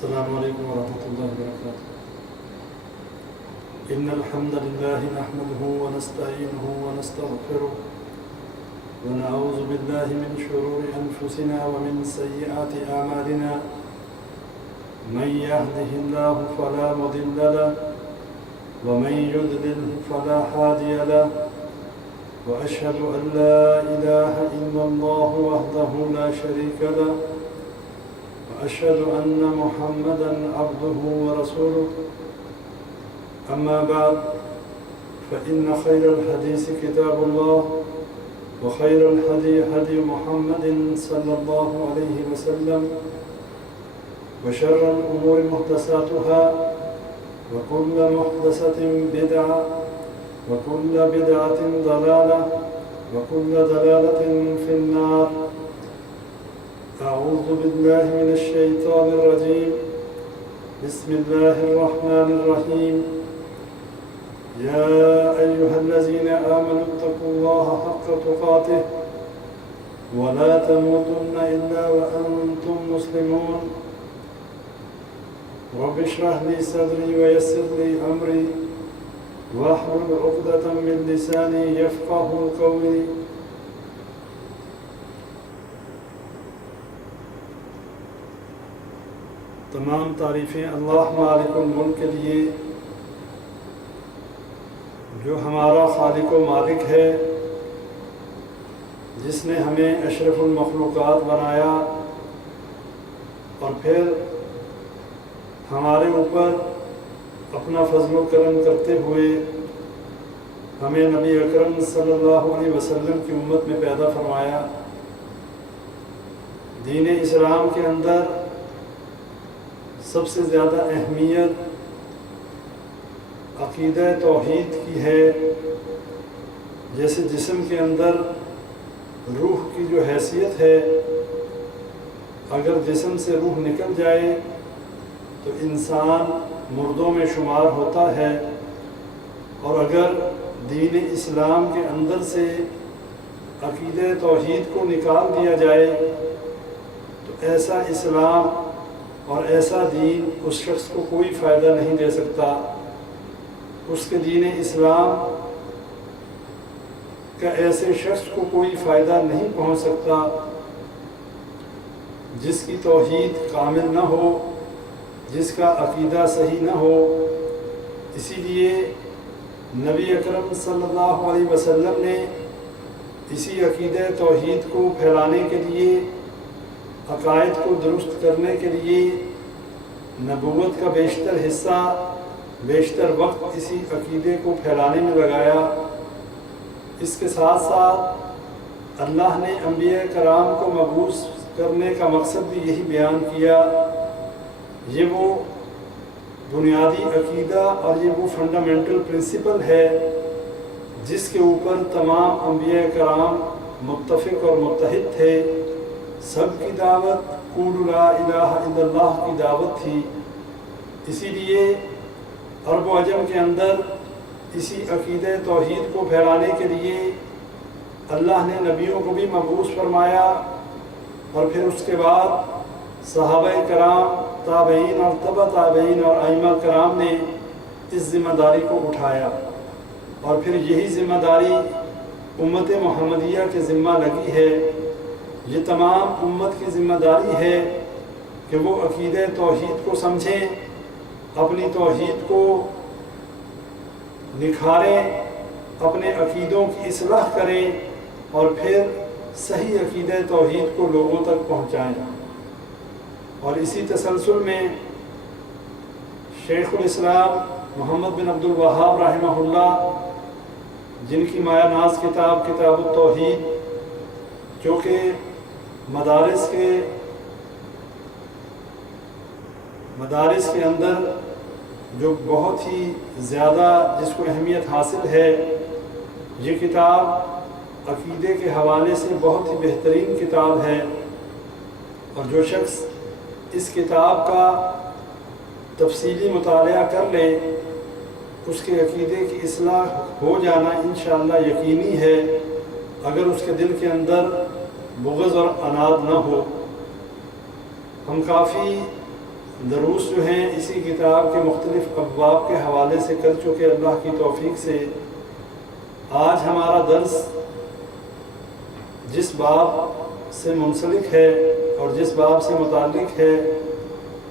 السلام علیکم ورحمۃ اللہ وبرکاتہ۔ ان الحمد للہ نحمده ونستعینه ونستغفره ونعوذ باللہ من شرور انفسنا ومن سیئات اعمالنا من يهده الله فلا مضل له ومن يضلل فلا هادي له واشهد ان لا اله الا الله وحده لا شريك له وأشهد أن محمدًا عبده ورسوله أما بعد فإن خير الحديث كتاب الله وخير الهدي هدي محمد صلى الله عليه وسلم وشر الأمور محدثاتها وكل محدثة بدعة وكل بدعة ضلالة وكل ضلالة في النار۔ أعوذ بالله من الشيطان الرجيم بسم الله الرحمن الرحيم يا أيها الذين آمنوا اتقوا الله حق تقاته ولا تموتن إلا وأنتم مسلمون رب اشرح لي صدري ويسر لي أمري واحلل عقدة من لساني يفقهوا قولي۔ تمام تعریفیں اللہ مالک الملک کے لیے جو ہمارا خالق و مالک ہے، جس نے ہمیں اشرف المخلوقات بنایا اور پھر ہمارے اوپر اپنا فضل و کرم کرتے ہوئے ہمیں نبی اکرم صلی اللہ علیہ وسلم کی امت میں پیدا فرمایا۔ دین اسلام کے اندر سب سے زیادہ اہمیت عقیدہ توحید کی ہے۔ جیسے جسم کے اندر روح کی جو حیثیت ہے، اگر جسم سے روح نکل جائے تو انسان مردوں میں شمار ہوتا ہے، اور اگر دین اسلام کے اندر سے عقیدہ توحید کو نکال دیا جائے تو ایسا اسلام اور ایسا دین اس شخص کو کوئی فائدہ نہیں دے سکتا۔ اس کے دین اسلام کا ایسے شخص کو کوئی فائدہ نہیں پہنچ سکتا جس کی توحید کامل نہ ہو، جس کا عقیدہ صحیح نہ ہو۔ اسی لیے نبی اکرم صلی اللہ علیہ وسلم نے اسی عقیدہ توحید کو پھیلانے کے لیے، عقائد کو درست کرنے کے لیے نبوت کا بیشتر حصہ، بیشتر وقت اسی عقیدے کو پھیلانے میں لگایا۔ اس کے ساتھ ساتھ اللہ نے انبیاء کرام کو مبعوث کرنے کا مقصد بھی یہی بیان کیا۔ یہ وہ بنیادی عقیدہ اور یہ وہ فنڈامنٹل پرنسپل ہے جس کے اوپر تمام انبیاء کرام متفق اور متحد تھے۔ سب کی دعوت قولوا لا الہ الا اللہ کی دعوت تھی۔ اسی لیے عرب و عجم کے اندر اسی عقیدہ توحید کو پھیلانے کے لیے اللہ نے نبیوں کو بھی مبعوث فرمایا، اور پھر اس کے بعد صحابہ کرام، تابعین اور تبع تابعین اور ائمہ کرام نے اس ذمہ داری کو اٹھایا، اور پھر یہی ذمہ داری امت محمدیہ کے ذمہ لگی ہے۔ یہ تمام امت کی ذمہ داری ہے کہ وہ عقیدہ توحید کو سمجھیں، اپنی توحید کو نکھاریں، اپنے عقیدوں کی اصلاح کریں، اور پھر صحیح عقیدہ توحید کو لوگوں تک پہنچائیں۔ اور اسی تسلسل میں شیخ الاسلام محمد بن عبد الوہاب رحمہ اللہ، جن کی مایہ ناز کتاب التوحید، جو کہ مدارس کے اندر جو بہت ہی زیادہ جس کو اہمیت حاصل ہے، یہ کتاب عقیدے کے حوالے سے بہت ہی بہترین کتاب ہے، اور جو شخص اس کتاب کا تفصیلی مطالعہ کر لے اس کے عقیدے کی اصلاح ہو جانا انشاءاللہ یقینی ہے، اگر اس کے دل کے اندر بغض اور عناد نہ ہو۔ ہم کافی دروس جو ہیں اسی کتاب کے مختلف ابواب کے حوالے سے کر چکے اللہ کی توفیق سے۔ آج ہمارا درس جس باب سے منسلک ہے اور جس باب سے متعلق ہے،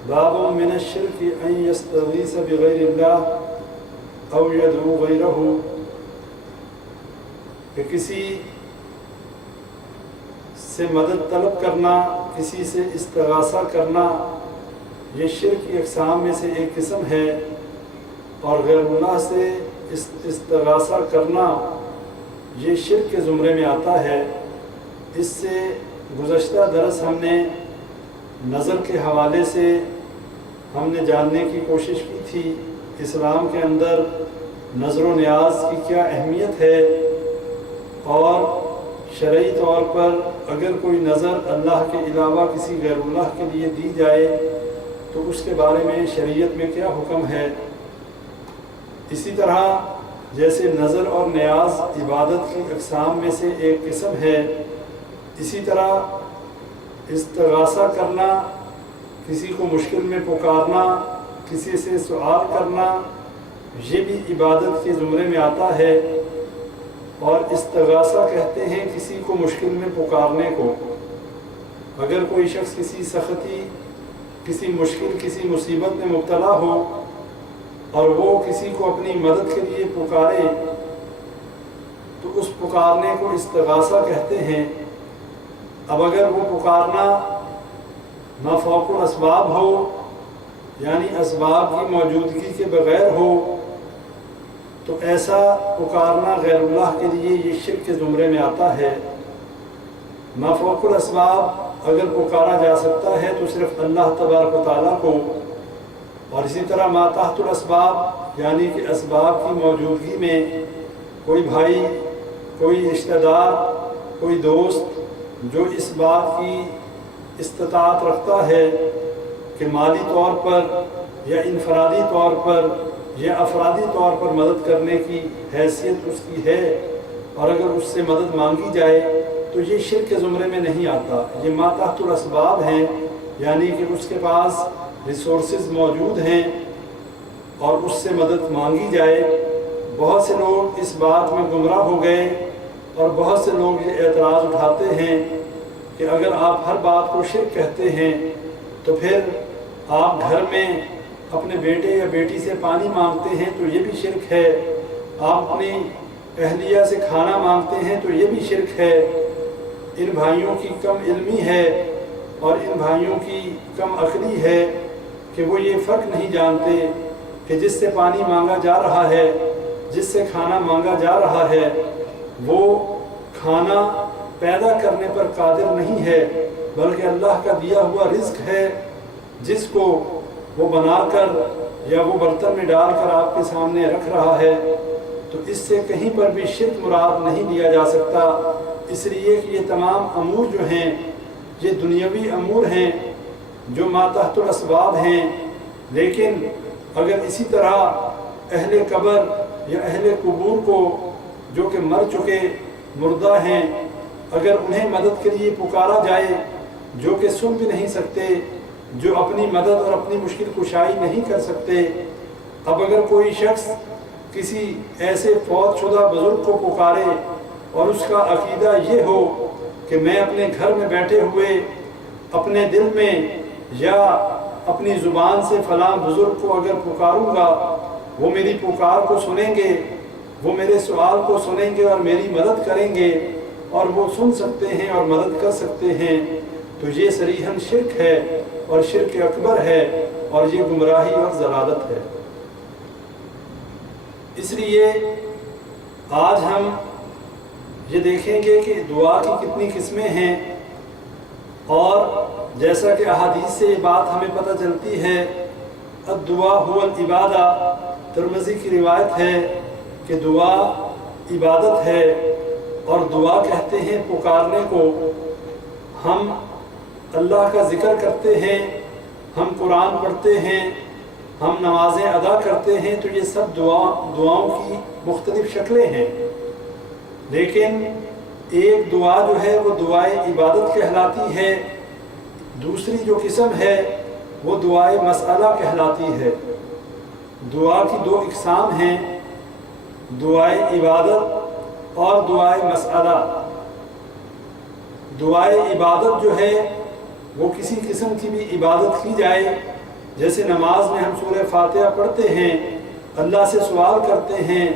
باب من الشرک ان یستغیث بغیر اللہ او یدعو غیرہ، کہ کسی سے مدد طلب کرنا، کسی سے استغاثہ کرنا، یہ شرک کی اقسام میں سے ایک قسم ہے، اور غیر اللہ سے استغاثہ کرنا یہ شرک کے زمرے میں آتا ہے۔ اس سے گزشتہ درس ہم نے نظر کے حوالے سے ہم نے جاننے کی کوشش کی تھی اسلام کے اندر نظر و نیاز کی کیا اہمیت ہے، اور شرعی طور پر اگر کوئی نظر اللہ کے علاوہ کسی غیر اللہ کے لیے دی جائے تو اس کے بارے میں شریعت میں کیا حکم ہے۔ اسی طرح جیسے نظر اور نیاز عبادت کی اقسام میں سے ایک قسم ہے، اسی طرح استغاثہ کرنا، کسی کو مشکل میں پکارنا، کسی سے سوال کرنا، یہ بھی عبادت کے زمرے میں آتا ہے۔ اور استغاثہ کہتے ہیں کسی کو مشکل میں پکارنے کو۔ اگر کوئی شخص کسی سختی، کسی مشکل، کسی مصیبت میں مبتلا ہو اور وہ کسی کو اپنی مدد کے لیے پکارے تو اس پکارنے کو استغاثہ کہتے ہیں۔ اب اگر وہ پکارنا مافوق الاسباب ہو، یعنی اسباب کی موجودگی کے بغیر ہو، تو ایسا پکارنا غیر اللہ کے لیے یہ شرک کے زمرے میں آتا ہے۔ مافوق الاسباب اگر پکارا جا سکتا ہے تو صرف اللہ تبارک و تعالیٰ کو، اور اسی طرح ما تحت الاسباب یعنی کہ اسباب کی موجودگی میں کوئی بھائی، کوئی رشتہ دار، کوئی دوست جو اس بات کی استطاعت رکھتا ہے کہ مالی طور پر یا انفرادی طور پر یا افرادی طور پر مدد کرنے کی حیثیت اس کی ہے، اور اگر اس سے مدد مانگی جائے تو یہ شرک کے زمرے میں نہیں آتا، یہ ما تحت الاسباب ہیں، یعنی کہ اس کے پاس ریسورسز موجود ہیں اور اس سے مدد مانگی جائے۔ بہت سے لوگ اس بات میں گمراہ ہو گئے اور بہت سے لوگ یہ اعتراض اٹھاتے ہیں کہ اگر آپ ہر بات کو شرک کہتے ہیں تو پھر آپ گھر میں اپنے بیٹے یا بیٹی سے پانی مانگتے ہیں تو یہ بھی شرک ہے، آپ اپنی اہلیہ سے کھانا مانگتے ہیں تو یہ بھی شرک ہے۔ ان بھائیوں کی کم علمی ہے اور ان بھائیوں کی کم عقلی ہے کہ وہ یہ فرق نہیں جانتے کہ جس سے پانی مانگا جا رہا ہے، جس سے کھانا مانگا جا رہا ہے، وہ کھانا پیدا کرنے پر قادر نہیں ہے، بلکہ اللہ کا دیا ہوا رزق ہے جس کو وہ بنا کر یا وہ برتن میں ڈال کر آپ کے سامنے رکھ رہا ہے۔ تو اس سے کہیں پر بھی شرک مراد نہیں لیا جا سکتا، اس لیے کہ یہ تمام امور جو ہیں یہ دنیاوی امور ہیں جو ما تحت الاسباب ہیں۔ لیکن اگر اسی طرح اہل قبر یا اہل قبور کو جو کہ مر چکے مردہ ہیں، اگر انہیں مدد کے لیے پکارا جائے جو کہ سن بھی نہیں سکتے، جو اپنی مدد اور اپنی مشکل کشائی نہیں کر سکتے، اب اگر کوئی شخص کسی ایسے فوت شدہ بزرگ کو پکارے اور اس کا عقیدہ یہ ہو کہ میں اپنے گھر میں بیٹھے ہوئے اپنے دل میں یا اپنی زبان سے فلاں بزرگ کو اگر پکاروں گا وہ میری پکار کو سنیں گے، وہ میرے سوال کو سنیں گے اور میری مدد کریں گے، اور وہ سن سکتے ہیں اور مدد کر سکتے ہیں، تو یہ صریحاً شرک ہے اور شرک اکبر ہے اور یہ گمراہی اور ضلالت ہے۔ اس لیے آج ہم یہ دیکھیں گے کہ دعا کی کتنی قسمیں ہیں، اور جیسا کہ احادیث سے یہ بات ہمیں پتہ چلتی ہے، الدعاء هو العبادہ، ترمذی کی روایت ہے کہ دعا عبادت ہے، اور دعا کہتے ہیں پکارنے کو۔ ہم اللہ کا ذکر کرتے ہیں، ہم قرآن پڑھتے ہیں، ہم نمازیں ادا کرتے ہیں، تو یہ سب دعاؤں کی مختلف شکلیں ہیں، لیکن ایک دعا جو ہے وہ دعائے عبادت کہلاتی ہے۔ دوسری جو قسم ہے وہ دعائے مسئلہ کہلاتی ہے۔ دعا کی دو اقسام ہیں، دعائے عبادت اور دعائے مسئلہ۔ دعائے عبادت جو ہے وہ کسی قسم کی بھی عبادت کی جائے، جیسے نماز میں ہم سورہ فاتحہ پڑھتے ہیں، اللہ سے سوال کرتے ہیں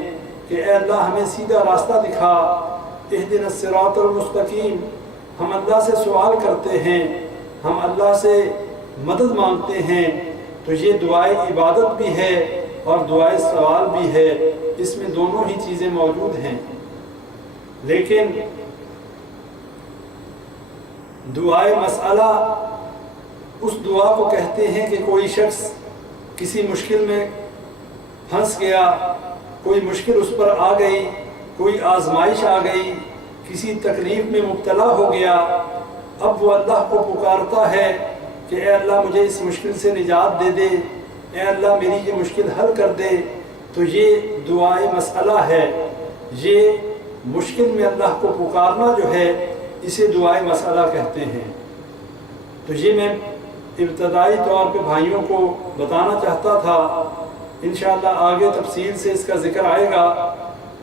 کہ اے اللہ ہمیں سیدھا راستہ دکھا، اہدنا الصراط المستقیم، ہم اللہ سے سوال کرتے ہیں، ہم اللہ سے مدد مانگتے ہیں، تو یہ دعائے عبادت بھی ہے اور دعائے سوال بھی ہے، اس میں دونوں ہی چیزیں موجود ہیں۔ لیکن دعائے مسئلہ اس دعا کو کہتے ہیں کہ کوئی شخص کسی مشکل میں پھنس گیا، کوئی مشکل اس پر آ گئی، کوئی آزمائش آ گئی، کسی تکلیف میں مبتلا ہو گیا، اب وہ اللہ کو پکارتا ہے کہ اے اللہ مجھے اس مشکل سے نجات دے دے، اے اللہ میری یہ مشکل حل کر دے، تو یہ دعائے مسئلہ ہے۔ یہ مشکل میں اللہ کو پکارنا جو ہے اسے دعائے مسئلہ کہتے ہیں۔ تو یہ میں ابتدائی طور پہ بھائیوں کو بتانا چاہتا تھا، انشاءاللہ آگے تفصیل سے اس کا ذکر آئے گا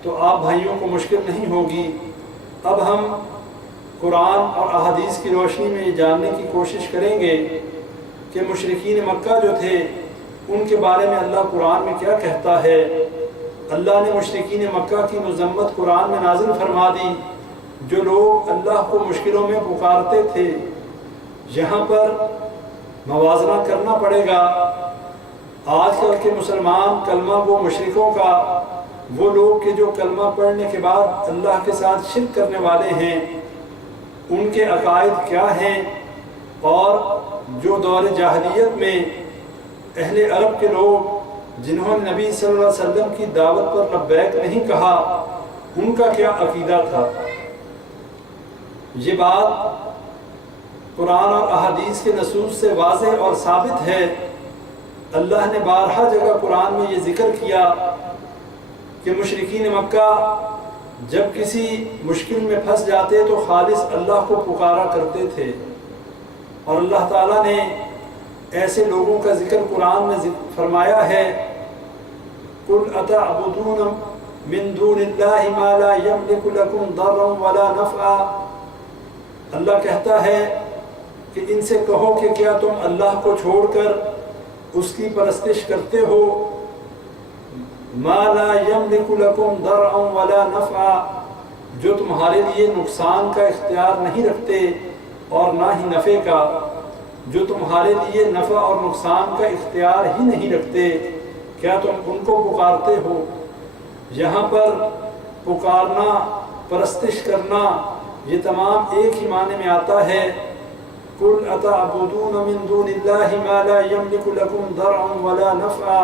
تو آپ بھائیوں کو مشکل نہیں ہوگی۔ اب ہم قرآن اور احادیث کی روشنی میں یہ جاننے کی کوشش کریں گے کہ مشرکین مکہ جو تھے ان کے بارے میں اللہ قرآن میں کیا کہتا ہے۔ اللہ نے مشرکین مکہ کی مذمت قرآن میں نازل فرما دی، جو لوگ اللہ کو مشکلوں میں پکارتے تھے۔ یہاں پر موازنہ کرنا پڑے گا، آج کل کے مسلمان کلمہ گو مشرکوں کا، وہ لوگ کہ جو کلمہ پڑھنے کے بعد اللہ کے ساتھ شرک کرنے والے ہیں، ان کے عقائد کیا ہیں، اور جو دور جاہلیت میں اہل عرب کے لوگ جنہوں نے نبی صلی اللہ علیہ وسلم کی دعوت پر لبیک نہیں کہا، ان کا کیا عقیدہ تھا۔ یہ بات قرآن اور احادیث کے نصوص سے واضح اور ثابت ہے۔ اللہ نے بارہا جگہ قرآن میں یہ ذکر کیا کہ مشرکین مکہ جب کسی مشکل میں پھنس جاتے تو خالص اللہ کو پکارا کرتے تھے، اور اللہ تعالیٰ نے ایسے لوگوں کا ذکر قرآن میں فرمایا ہے، قُلْ أَتَعْبُدُونَ مِن دُونِ اللَّهِ مَا لَا يَمْلِكُ لَكُمْ ضَرًّا وَلَا نَفْعًا۔ اللہ کہتا ہے کہ ان سے کہو کہ کیا تم اللہ کو چھوڑ کر اس کی پرستش کرتے ہو، مَا لَا يَمْلِكُ لَكُمْ ضَرًّا وَلَا نَفْعًا، جو تمہارے لیے نقصان کا اختیار نہیں رکھتے اور نہ ہی نفع کا، جو تمہارے لیے نفع اور نقصان کا اختیار ہی نہیں رکھتے، کیا تم ان کو پکارتے ہو۔ یہاں پر پکارنا، پرستش کرنا، یہ تمام ایک ہی معنی میں آتا ہے۔ قُلْ أَتَعْبُدُونَ مِن دُونِ اللَّهِ مَا لَا يَمْلِكُ لَكُمْ ضَرًّا وَلَا نَفْعًا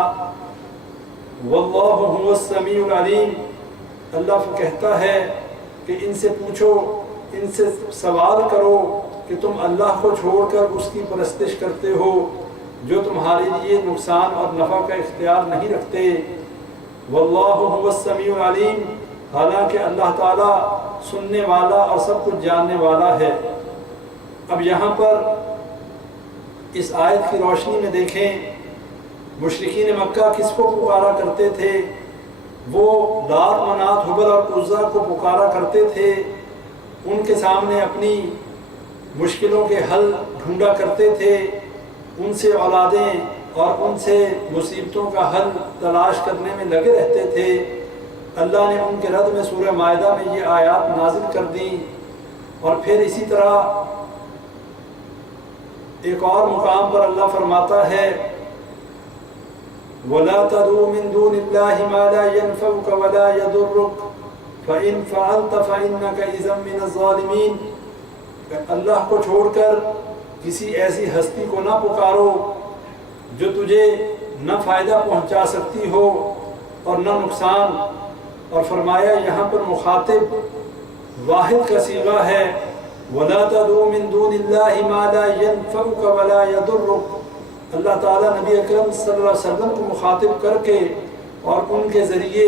وَاللَّهُ هُوَ السَّمِيعُ الْعَلِيمُ۔ اللہ کہتا ہے کہ ان سے پوچھو، ان سے سوال کرو کہ تم اللہ کو چھوڑ کر اس کی پرستش کرتے ہو جو تمہارے لیے نقصان اور نفع کا اختیار نہیں رکھتے۔ وَاللَّهُ هُوَ السَّمِيعُ الْعَلِيمُ، حالانکہ اللہ تعالیٰ سننے والا اور سب کچھ جاننے والا ہے۔ اب یہاں پر اس آیت کی روشنی میں دیکھیں، مشرکین مکہ کس کو پکارا کرتے تھے؟ وہ لات، منات، حبل اور عزیٰ کو پکارا کرتے تھے، ان کے سامنے اپنی مشکلوں کے حل ڈھونڈا کرتے تھے، ان سے اولادیں اور ان سے مصیبتوں کا حل تلاش کرنے میں لگے رہتے تھے۔ اللہ نے ان کے رد میں سورہ مائدہ میں یہ آیات نازل کر دی، اور پھر اسی طرح ایک اور مقام پر اللہ فرماتا ہے، وَلَا تَدْعُوا مِن دُونِ اللَّهِ مَا لَا يَنفَعُكَ وَلَا يَضُرُّكَ فَإِن فَعَلْتَ فَإِنَّكَ إِذًا مِّنَ الظَّالِمِينَ۔ اللہ کو چھوڑ کر کسی ایسی ہستی کو نہ پکارو جو تجھے نہ فائدہ پہنچا سکتی ہو اور نہ نقصان۔ اور فرمایا یہاں پر مخاطب واحد کا صیغہ ہے، وَلَا تَدْعُوا مِن دُونِ اللَّهِ مَا لَا يَنفَعُكَ وَلَا يَضُرُّكَ۔ اللہ تعالیٰ نبی اکرم صلی اللہ علیہ وسلم کو مخاطب کر کے اور ان کے ذریعے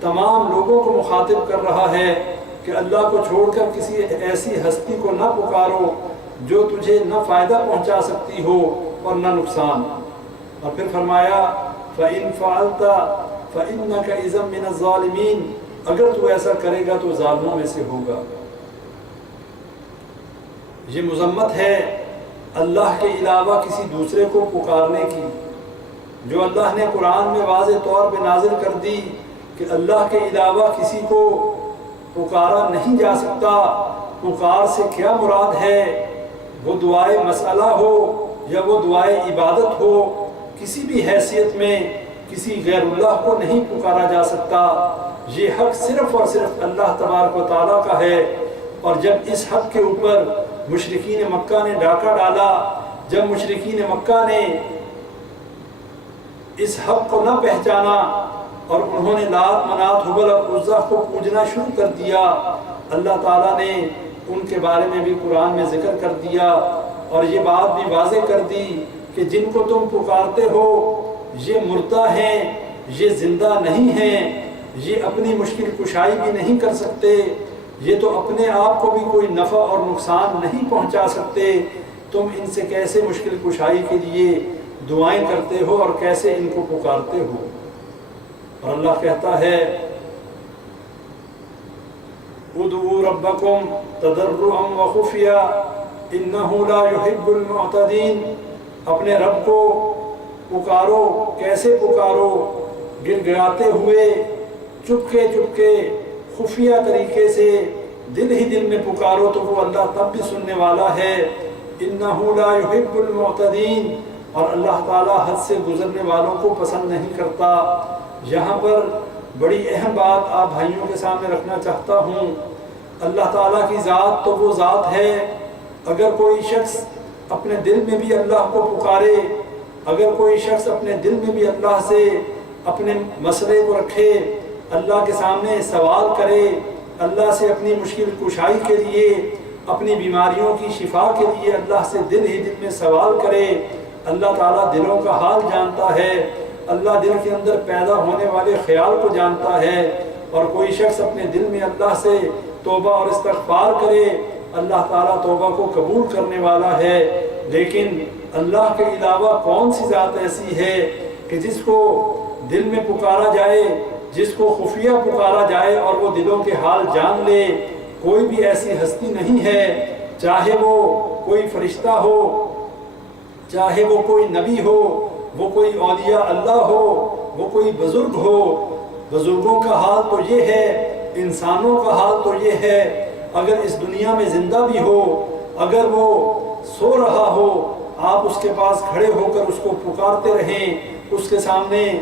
تمام لوگوں کو مخاطب کر رہا ہے کہ اللہ کو چھوڑ کر کسی ایسی ہستی کو نہ پکارو جو تجھے نہ فائدہ پہنچا سکتی ہو اور نہ نقصان۔ اور پھر فرمایا فَإِن فَعَلْتَ فَإِنَّكَ إِذًا مِّنَ الظَّالِمِينَ، اگر تو ایسا کرے گا تو ظالموں میں سے ہوگا۔ یہ مذمت ہے اللہ کے علاوہ کسی دوسرے کو پکارنے کی، جو اللہ نے قرآن میں واضح طور پہ نازل کر دی کہ اللہ کے علاوہ کسی کو پکارا نہیں جا سکتا۔ پکار سے کیا مراد ہے؟ وہ دعائے مسئلہ ہو یا وہ دعائے عبادت ہو، کسی بھی حیثیت میں کسی غیر اللہ کو نہیں پکارا جا سکتا۔ یہ حق صرف اور صرف اللہ تبارک و تعالیٰ کا ہے۔ اور جب اس حق کے اوپر مشرکین مکہ نے ڈاکہ ڈالا، جب مشرکین مکہ نے اس حق کو نہ پہچانا اور انہوں نے لات منات حبل اور عزا کو پوجنا شروع کر دیا، اللہ تعالیٰ نے ان کے بارے میں بھی قرآن میں ذکر کر دیا اور یہ بات بھی واضح کر دی کہ جن کو تم پکارتے ہو یہ مردہ ہیں، یہ زندہ نہیں ہیں، یہ اپنی مشکل کشائی بھی نہیں کر سکتے، یہ تو اپنے آپ کو بھی کوئی نفع اور نقصان نہیں پہنچا سکتے، تم ان سے کیسے مشکل کشائی کے لیے دعائیں کرتے ہو اور کیسے ان کو پکارتے ہو؟ اور اللہ کہتا ہے ادعوا ربکم تضرعا وخفیا انہ لا يحب المعتدین، اپنے رب کو پکارو، کیسے پکارو؟ گر گراتے ہوئے، چپکے چپکے، خفیہ طریقے سے، دل ہی دل میں پکارو تو وہ اللہ تب بھی سننے والا ہے۔ انہ لا يحب المعتدین، اور اللہ تعالیٰ حد سے گزرنے والوں کو پسند نہیں کرتا۔ یہاں پر بڑی اہم بات آپ بھائیوں کے سامنے رکھنا چاہتا ہوں، اللہ تعالیٰ کی ذات تو وہ ذات ہے، اگر کوئی شخص اپنے دل میں بھی اللہ کو پکارے، اگر کوئی شخص اپنے دل میں بھی اللہ سے اپنے مسئلے کو رکھے، اللہ کے سامنے سوال کرے، اللہ سے اپنی مشکل کشائی کے لیے، اپنی بیماریوں کی شفا کے لیے اللہ سے دل ہی دل میں سوال کرے، اللہ تعالیٰ دلوں کا حال جانتا ہے، اللہ دل کے اندر پیدا ہونے والے خیال کو جانتا ہے۔ اور کوئی شخص اپنے دل میں اللہ سے توبہ اور استغفار کرے، اللہ تعالیٰ توبہ کو قبول کرنے والا ہے۔ لیکن اللہ کے علاوہ کون سی ذات ایسی ہے کہ جس کو دل میں پکارا جائے، جس کو خفیہ پکارا جائے اور وہ دلوں کے حال جان لے؟ کوئی بھی ایسی ہستی نہیں ہے، چاہے وہ کوئی فرشتہ ہو، چاہے وہ کوئی نبی ہو، وہ کوئی اولیاء اللہ ہو، وہ کوئی بزرگ ہو۔ بزرگوں کا حال تو یہ ہے، انسانوں کا حال تو یہ ہے، اگر اس دنیا میں زندہ بھی ہو، اگر وہ سو رہا ہو، آپ اس کے پاس کھڑے ہو کر اس کو پکارتے رہیں، اس کے سامنے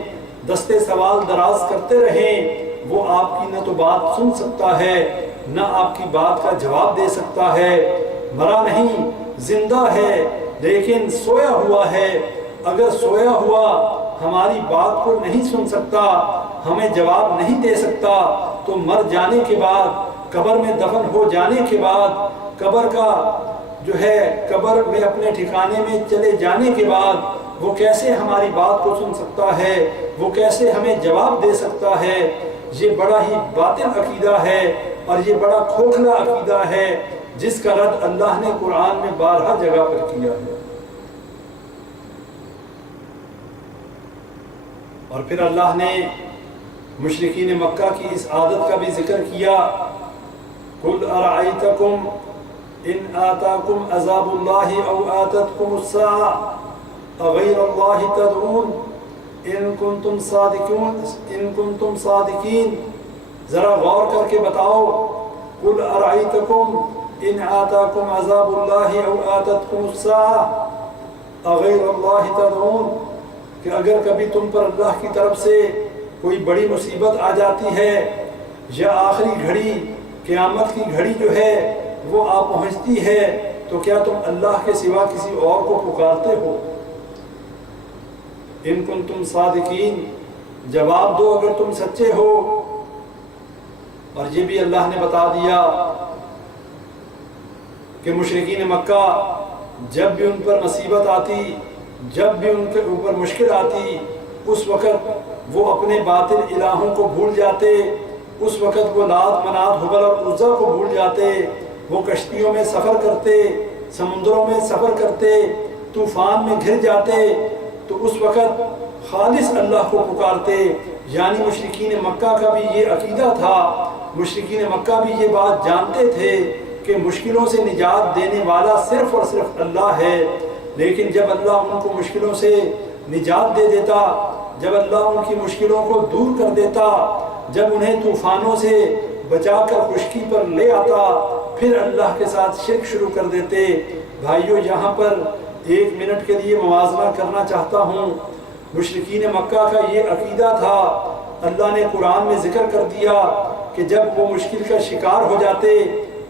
دستے سوال دراز کرتے رہیں، وہ آپ کی نہ تو بات سن سکتا ہے، نہ آپ کی بات کا جواب دے سکتا ہے۔ مرا نہیں، زندہ ہے، لیکن سویا ہوا ہے۔ اگر سویا ہوا ہماری بات کو نہیں سن سکتا، ہمیں جواب نہیں دے سکتا، تو مر جانے کے بعد، قبر میں دفن ہو جانے کے بعد، قبر کا جو ہے قبر میں اپنے ٹھکانے میں چلے جانے کے بعد وہ کیسے ہماری بات کو سن سکتا ہے، وہ کیسے ہمیں جواب دے سکتا ہے؟ یہ بڑا ہی باطل عقیدہ ہے اور یہ بڑا کھوکھلا عقیدہ ہے جس کا رد اللہ نے قرآن میں بارہا جگہ پر کیا ہے۔ اور پھر اللہ نے مشرکین مکہ کی اس عادت کا بھی ذکر کیا، قُلْ أَرَأَيْتَكُمْ إِنْ آتَاكُمْ عَذَابُ اللَّهِ أَوْ آتَتْكُمُ السَّاعَةُ أَغَيْرَ اللَّهِ تَدْعُونَ إِن كُنتُمْ صَادِقِينَ۔ ذرا غور کر کے بتاؤ، قُلْ أَرَأَيْتَكُمْ إِنْ آتَاكُمْ عَذَابُ اللَّهِ أَوْ آتَتْكُمُ السَّاعَةُ أَغَيْرَ اللَّهِ تَدْعُونَ، کہ اگر کبھی تم پر اللہ کی طرف سے کوئی بڑی مصیبت آ جاتی ہے یا آخری گھڑی، قیامت کی گھڑی جو ہے وہ آ پہنچتی ہے، تو کیا تم اللہ کے سوا کسی اور کو پکارتے ہو؟ ان کنتم صادقین، جواب دو اگر تم سچے ہو۔ اور یہ بھی اللہ نے بتا دیا کہ مشرکین مکہ جب بھی ان پر مصیبت آتی، جب بھی ان کے اوپر مشکل آتی، اس وقت وہ اپنے باطل الہوں کو بھول جاتے، اس وقت وہ لات منات حبل اور عزا کو بھول جاتے، وہ کشتیوں میں سفر کرتے، سمندروں میں سفر کرتے، طوفان میں گھر جاتے تو اس وقت خالص اللہ کو پکارتے. یعنی مشرکین مکہ کا بھی یہ عقیدہ تھا، مشرکین مکہ بھی یہ بات جانتے تھے کہ مشکلوں سے نجات دینے والا صرف اور صرف اللہ ہے. لیکن جب اللہ ان کو مشکلوں سے نجات دے دیتا، جب اللہ ان کی مشکلوں کو دور کر دیتا، جب انہیں طوفانوں سے بچا کر خشکی پر لے آتا، پھر اللہ کے ساتھ شرک شروع کر دیتے. بھائیو، یہاں پر 1 منٹ کے لیے موازنہ کرنا چاہتا ہوں. مشرکین مکہ کا یہ عقیدہ تھا. اللہ نے قرآن میں ذکر کر دیا کہ جب وہ مشکل کا شکار ہو جاتے،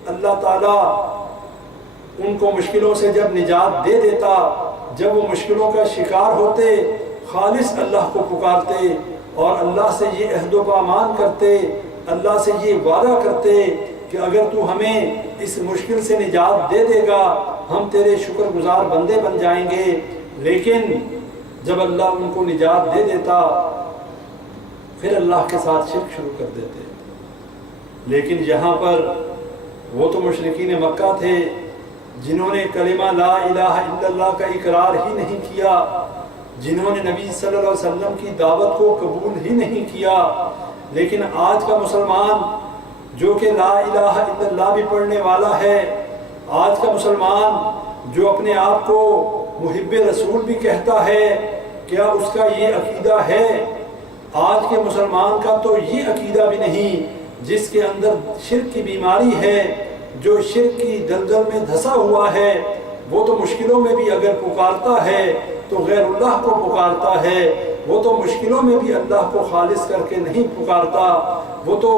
اللہ تعالیٰ ان کو مشکلوں سے جب نجات دے دیتا، جب وہ مشکلوں کا شکار ہوتے، خالص اللہ کو پکارتے اور اللہ سے یہ عہد و پیمان کرتے، اللہ سے یہ وعدہ کرتے کہ اگر تو ہمیں اس مشکل سے نجات دے دے گا، ہم تیرے شکر گزار بندے بن جائیں گے. لیکن جب اللہ ان کو نجات دے دیتا، پھر اللہ کے ساتھ شرک شروع کر دیتے. لیکن یہاں پر وہ تو مشرکین مکہ تھے جنہوں نے کلمہ لا الہ الا اللہ کا اقرار ہی نہیں کیا، جنہوں نے نبی صلی اللہ علیہ وسلم کی دعوت کو قبول ہی نہیں کیا. لیکن آج کا مسلمان جو کہ لا الہ الا اللہ بھی پڑھنے والا ہے، آج کا مسلمان جو اپنے آپ کو محب رسول بھی کہتا ہے، کیا اس کا یہ عقیدہ ہے؟ آج کے مسلمان کا تو یہ عقیدہ بھی نہیں. جس کے اندر شرک کی بیماری ہے، جو شرک کی دلدل میں دھسا ہوا ہے، وہ تو مشکلوں میں بھی اگر پکارتا ہے تو غیر اللہ کو پکارتا ہے. وہ تو مشکلوں میں بھی اللہ کو خالص کر کے نہیں پکارتا. وہ تو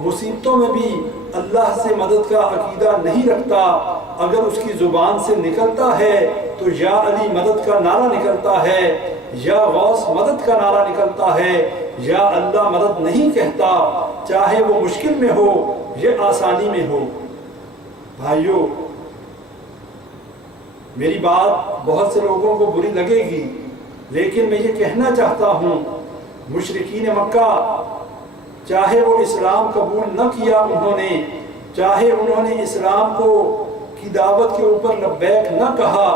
مصیبتوں میں بھی اللہ سے مدد کا عقیدہ نہیں رکھتا. اگر اس کی زبان سے نکلتا ہے تو یا علی مدد کا نعرہ نکلتا ہے، یا غوث مدد کا نعرہ نکلتا ہے، یا اللہ مدد نہیں کہتا، چاہے وہ مشکل میں ہو یا آسانی میں ہو. بھائیو، میری بات بہت سے لوگوں کو بری لگے گی، لیکن میں یہ کہنا چاہتا ہوں، مشرکین مکہ چاہے وہ اسلام قبول نہ کیا انہوں نے، چاہے انہوں نے اسلام کو کی دعوت کے اوپر لبیک نہ کہا،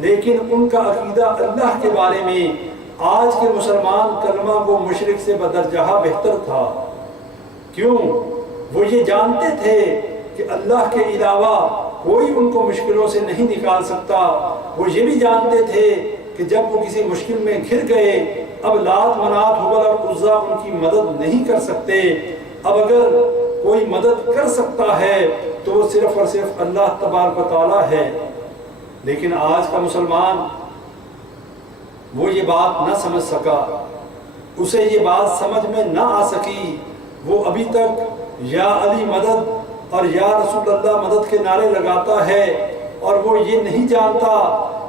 لیکن ان کا عقیدہ اللہ کے بارے میں آج کے مسلمان کلمہ کو مشرک سے بدرجہ بہتر تھا. کیوں؟ وہ یہ جانتے تھے کہ اللہ کے علاوہ کوئی ان کو مشکلوں سے نہیں نکال سکتا. وہ یہ بھی جانتے تھے کہ جب وہ کسی مشکل میں گھر گئے، اب لات منات حبل اور عزا ان کی مدد نہیں کر سکتے. اب اگر کوئی مدد کر سکتا ہے تو وہ صرف اور صرف اللہ تبارک و تعالیٰ ہے. لیکن آج کا مسلمان وہ یہ بات نہ سمجھ سکا، اسے یہ بات سمجھ میں نہ آ سکی. وہ ابھی تک یا علی مدد اور یا رسول اللہ مدد کے نعرے لگاتا ہے، اور وہ یہ نہیں جانتا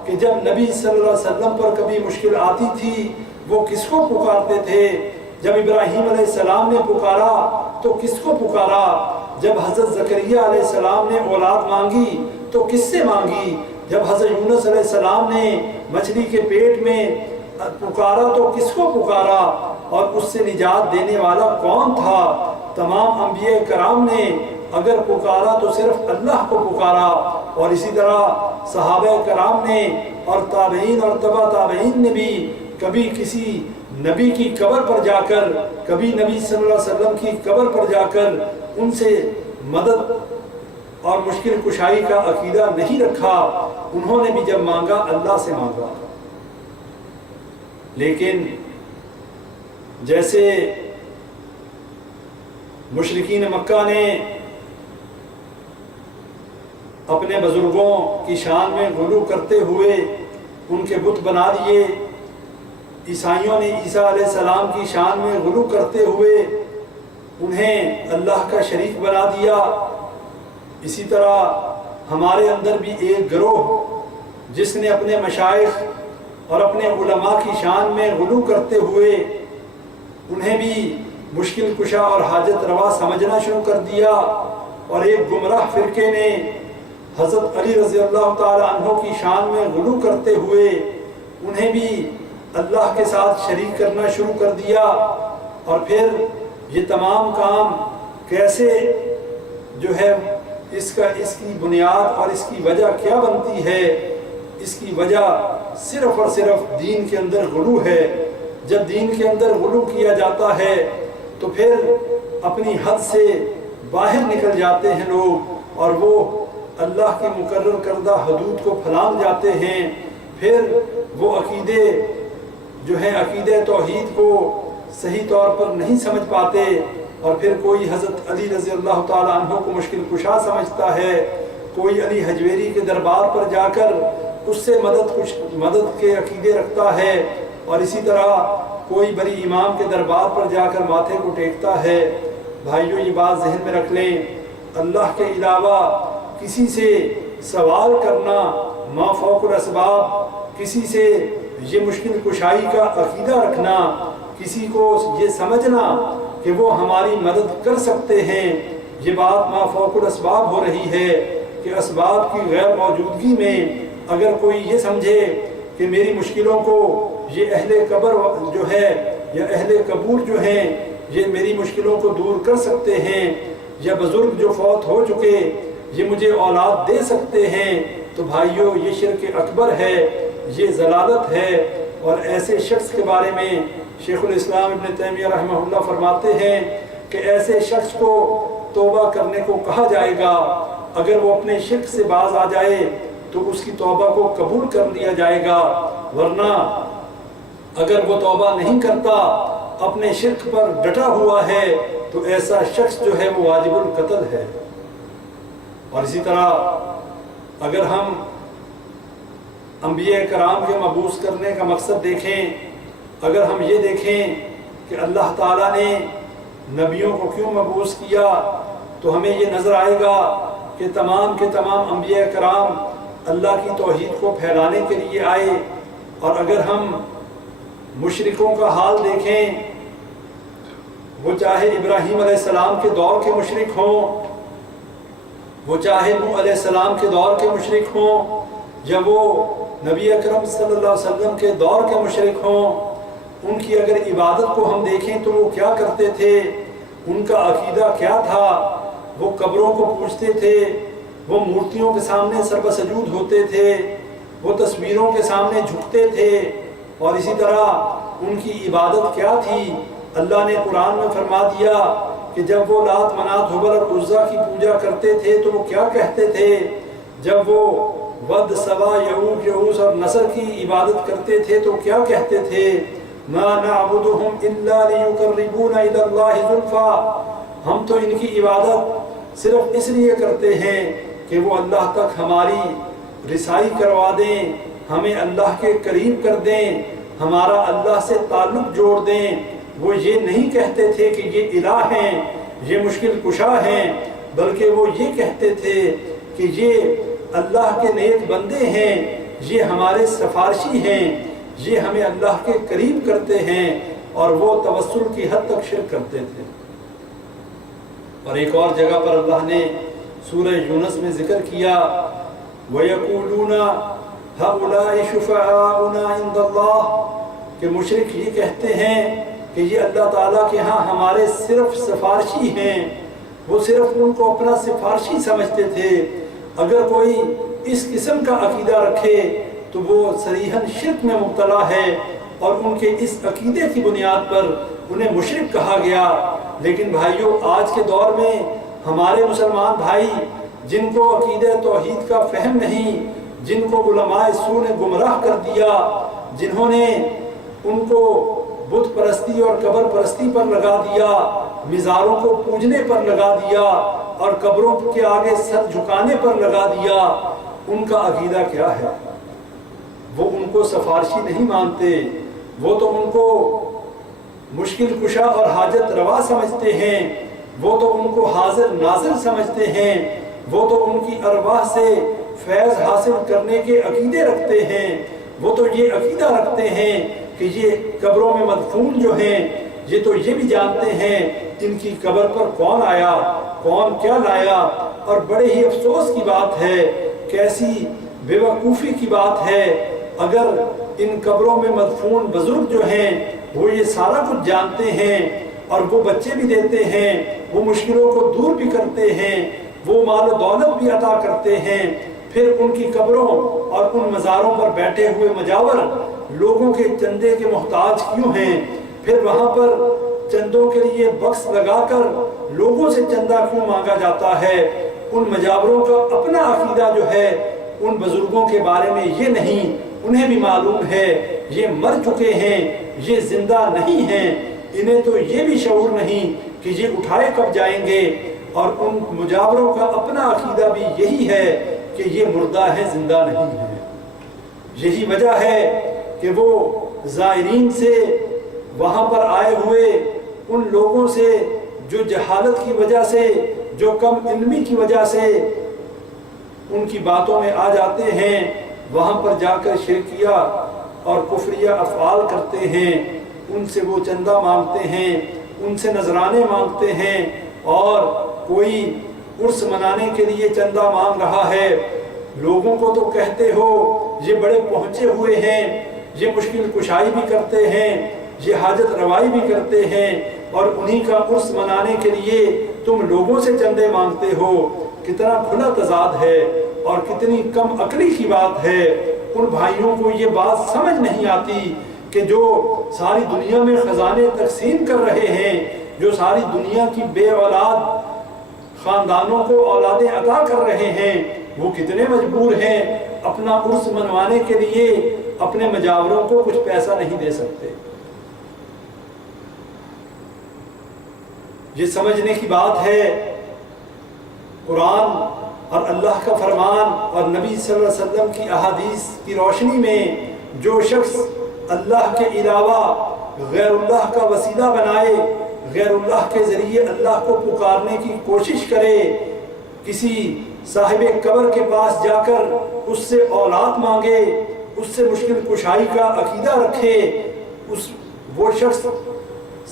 کہ جب نبی صلی اللہ علیہ وسلم پر کبھی مشکل آتی تھی وہ کس کو پکارتے تھے. جب ابراہیم علیہ السلام نے پکارا تو کس کو پکارا؟ جب حضرت زکریا علیہ السلام نے اولاد مانگی تو کس سے مانگی؟ جب حضرت یونس علیہ السلام نے مچھلی کے پیٹ میں پکارا تو کس کو پکارا؟ اور اس سے نجات دینے والا کون تھا؟ تمام انبیاء کرام نے اگر پکارا تو صرف اللہ کو پکارا. اور اسی طرح صحابہ کرام نے اور تابعین اور تبع تابعین نے بھی کبھی کسی نبی کی قبر پر جا کر، کبھی نبی صلی اللہ علیہ وسلم کی قبر پر جا کر ان سے مدد اور مشکل کشائی کا عقیدہ نہیں رکھا. انہوں نے بھی جب مانگا اللہ سے مانگا. لیکن جیسے مشرکین مکہ نے اپنے بزرگوں کی شان میں غلو کرتے ہوئے ان کے بت بنا دیے، عیسائیوں نے عیسیٰ علیہ السلام کی شان میں غلو کرتے ہوئے انہیں اللہ کا شریک بنا دیا. اسی طرح ہمارے اندر بھی ایک گروہ جس نے اپنے مشائخ اور اپنے علماء کی شان میں غلو کرتے ہوئے انہیں بھی مشکل کشا اور حاجت روا سمجھنا شروع کر دیا. اور ایک گمراہ فرقے نے حضرت علی رضی اللہ تعالی عنہ کی شان میں غلو کرتے ہوئے انہیں بھی اللہ کے ساتھ شریک کرنا شروع کر دیا. اور پھر یہ تمام کام کیسے جو ہے اس کی بنیاد اور اس کی وجہ کیا بنتی ہے، اس کی وجہ صرف اور صرف دین کے اندر غلو ہے۔ جب دین کے اندر غلو کیا جاتا ہے تو پھر اپنی حد سے باہر نکل جاتے ہیں لوگ، اور وہ اللہ کی مقرر کردہ حدود کو پھلانگ جاتے ہیں۔ پھر وہ عقیدے جو ہیں عقیدہ توحید کو صحیح طور پر نہیں سمجھ پاتے، اور پھر کوئی حضرت علی رضی اللہ تعالیٰ عنہ کو مشکل کشا سمجھتا ہے، کوئی علی حجویری کے دربار پر جا کر اس سے مدد کے عقیدے رکھتا ہے، اور اسی طرح کوئی بڑی امام کے دربار پر جا کر ماتھے کو ٹیکتا ہے۔ بھائیوں، یہ بات ذہن میں رکھ لیں، اللہ کے علاوہ کسی سے سوال کرنا ما فوق الاسباب، کسی سے یہ مشکل کشائی کا عقیدہ رکھنا، کسی کو یہ سمجھنا کہ وہ ہماری مدد کر سکتے ہیں، یہ بات ما فوق الاسباب ہو رہی ہے کہ اسباب کی غیر موجودگی میں اگر کوئی یہ سمجھے کہ میری مشکلوں کو یہ اہل قبر جو ہے یا اہل قبور جو ہیں یہ میری مشکلوں کو دور کر سکتے ہیں، یا بزرگ جو فوت ہو چکے یہ مجھے اولاد دے سکتے ہیں، تو بھائیوں یہ شرک اکبر ہے، یہ ضلالت ہے۔ اور ایسے شخص کے بارے میں شیخ الاسلام ابن تیمیہ رحمہ اللہ فرماتے ہیں کہ ایسے شخص کو توبہ کرنے کو کہا جائے گا، اگر وہ اپنے شرک سے باز آ جائے تو اس کی توبہ کو قبول کر لیا جائے گا، ورنہ اگر وہ توبہ نہیں کرتا، اپنے شرک پر ڈٹا ہوا ہے، تو ایسا شخص جو ہے وہ واجب القتل ہے۔ اور اسی طرح اگر ہم انبیاء کرام کے مبعوث کرنے کا مقصد دیکھیں، اگر ہم یہ دیکھیں کہ اللہ تعالیٰ نے نبیوں کو کیوں مبعوث کیا، تو ہمیں یہ نظر آئے گا کہ تمام کے تمام انبیاء کرام اللہ کی توحید کو پھیلانے کے لیے آئے۔ اور اگر ہم مشرکوں کا حال دیکھیں، وہ چاہے ابراہیم علیہ السلام کے دور کے مشرک ہوں، وہ چاہے نوح علیہ السلام کے دور کے مشرک ہوں، یا وہ نبی اکرم صلی اللہ علیہ وسلم کے دور کے مشرک ہوں، ان کی اگر عبادت کو ہم دیکھیں تو وہ کیا کرتے تھے، ان کا عقیدہ کیا تھا، وہ قبروں کو پوجتے تھے، وہ مورتیوں کے سامنے سر بسجود ہوتے تھے، وہ تصویروں کے سامنے جھکتے تھے، اور اسی طرح ان کی عبادت کیا تھی۔ اللہ نے قرآن میں فرما دیا کہ جب وہ لات منات حبل اور عزا کی پوجا کرتے تھے تو وہ کیا کہتے تھے، جب وہ ود سوا یعوق یعوس اور نصر کی عبادت کرتے تھے تو کیا کہتے تھے، ما نعبدهم الا ليقربونا الى الله زلفى، ہم تو ان کی عبادت صرف اس لیے کرتے ہیں کہ وہ اللہ تک ہماری رسائی کروا دیں، ہمیں اللہ کے قریب کر دیں، ہمارا اللہ سے تعلق جوڑ دیں۔ وہ یہ نہیں کہتے تھے کہ یہ الہ ہیں، یہ مشکل کشا ہیں، بلکہ وہ یہ کہتے تھے کہ یہ اللہ کے نیک بندے ہیں، یہ ہمارے سفارشی ہیں، یہ ہمیں اللہ کے قریب کرتے ہیں، اور وہ توسل کی حد تک شرک کرتے تھے۔ اور ایک اور جگہ پر اللہ نے سورہ یونس میں ذکر کیا، وَيَقُولُونَ هَؤُلَاءِ شُفَعَاؤُنَا عِندَ اللَّهِ، کہ مشرک یہ کہتے ہیں کہ یہ اللہ تعالیٰ کے ہاں ہمارے صرف سفارشی ہیں، وہ صرف ان کو اپنا سفارشی سمجھتے تھے۔ اگر کوئی اس قسم کا عقیدہ رکھے تو وہ صریحاً شرک میں مبتلا ہے، اور ان کے اس عقیدے کی بنیاد پر انہیں مشرک کہا گیا۔ لیکن بھائیوں، آج کے دور میں ہمارے مسلمان بھائی جن کو عقیدہ توحید کا فہم نہیں، جن کو علماء سو نے گمراہ کر دیا، جنہوں نے ان کو بت پرستی اور قبر پرستی پر لگا دیا، مزاروں کو پوجنے پر لگا دیا، اور قبروں کے آگے سر جھکانے پر لگا دیا، ان کا عقیدہ کیا ہے؟ وہ ان کو سفارشی نہیں مانتے، وہ تو ان کو مشکل کشا اور حاجت روا سمجھتے ہیں، وہ تو ان کو حاضر ناظر سمجھتے ہیں، وہ تو ان کی ارواح سے فیض حاصل کرنے کے عقیدے رکھتے ہیں، وہ تو یہ عقیدہ رکھتے ہیں کہ یہ قبروں میں مدفون جو ہیں یہ تو یہ بھی جانتے ہیں ان کی قبر پر کون آیا، کون کیا لایا۔ اور بڑے ہی افسوس کی بات ہے، کیسی بے وقوفی کی بات ہے، اگر ان قبروں میں مدفون بزرگ جو ہیں وہ یہ سارا کچھ جانتے ہیں، اور وہ بچے بھی دیتے ہیں، وہ مشکلوں کو دور بھی کرتے ہیں، وہ مال و دولت بھی عطا کرتے ہیں، پھر ان کی قبروں اور ان مزاروں پر بیٹھے ہوئے مجاور لوگوں کے چندے کے محتاج کیوں ہیں؟ پھر وہاں پر چندوں کے لیے بکس لگا کر لوگوں سے چندہ کیوں مانگا جاتا ہے؟ ان مجاوروں کا اپنا عقیدہ جو ہے ان بزرگوں کے بارے میں یہ نہیں، انہیں بھی معلوم ہے یہ مر چکے ہیں، یہ زندہ نہیں ہیں، انہیں تو یہ بھی شعور نہیں کہ یہ اٹھائے کب جائیں گے۔ اور ان مجاوروں کا اپنا عقیدہ بھی یہی ہے کہ یہ مردہ ہے، زندہ نہیں ہے۔ یہی وجہ ہے کہ وہ زائرین سے، وہاں پر آئے ہوئے ان لوگوں سے جو جہالت کی وجہ سے، جو کم علمی کی وجہ سے ان کی باتوں میں آ جاتے ہیں، وہاں پر جا کر شرکیہ اور کفریہ افعال کرتے ہیں، ان سے وہ چندہ مانگتے ہیں، ان سے نذرانے مانگتے ہیں، اور کوئی عرس منانے کے لیے چندہ مانگ رہا ہے، لوگوں کو تو کہتے ہو یہ بڑے پہنچے ہوئے ہیں، یہ مشکل کشائی بھی کرتے ہیں، یہ حاجت روائی بھی کرتے ہیں، اور انہی کا عرس منانے کے لیے تم لوگوں سے چندے مانگتے ہو۔ کتنا کھلا تضاد ہے اور کتنی کم عقلی کی بات ہے۔ ان بھائیوں کو یہ بات سمجھ نہیں آتی کہ جو ساری دنیا میں خزانے تقسیم کر رہے ہیں، جو ساری دنیا کی بے اولاد خاندانوں کو اولادیں عطا کر رہے ہیں، وہ کتنے مجبور ہیں اپنا عرس منوانے کے لیے اپنے مجاوروں کو کچھ پیسہ نہیں دے سکتے۔ یہ سمجھنے کی بات ہے۔ قرآن اور اللہ کا فرمان اور نبی صلی اللہ علیہ وسلم کی احادیث کی روشنی میں جو شخص اللہ کے علاوہ غیر اللہ کا وسیلہ بنائے، غیر اللہ کے ذریعے اللہ کو پکارنے کی کوشش کرے، کسی صاحب قبر کے پاس جا کر اس سے اولاد مانگے، اس سے مشکل کشائی کا عقیدہ رکھے، وہ شخص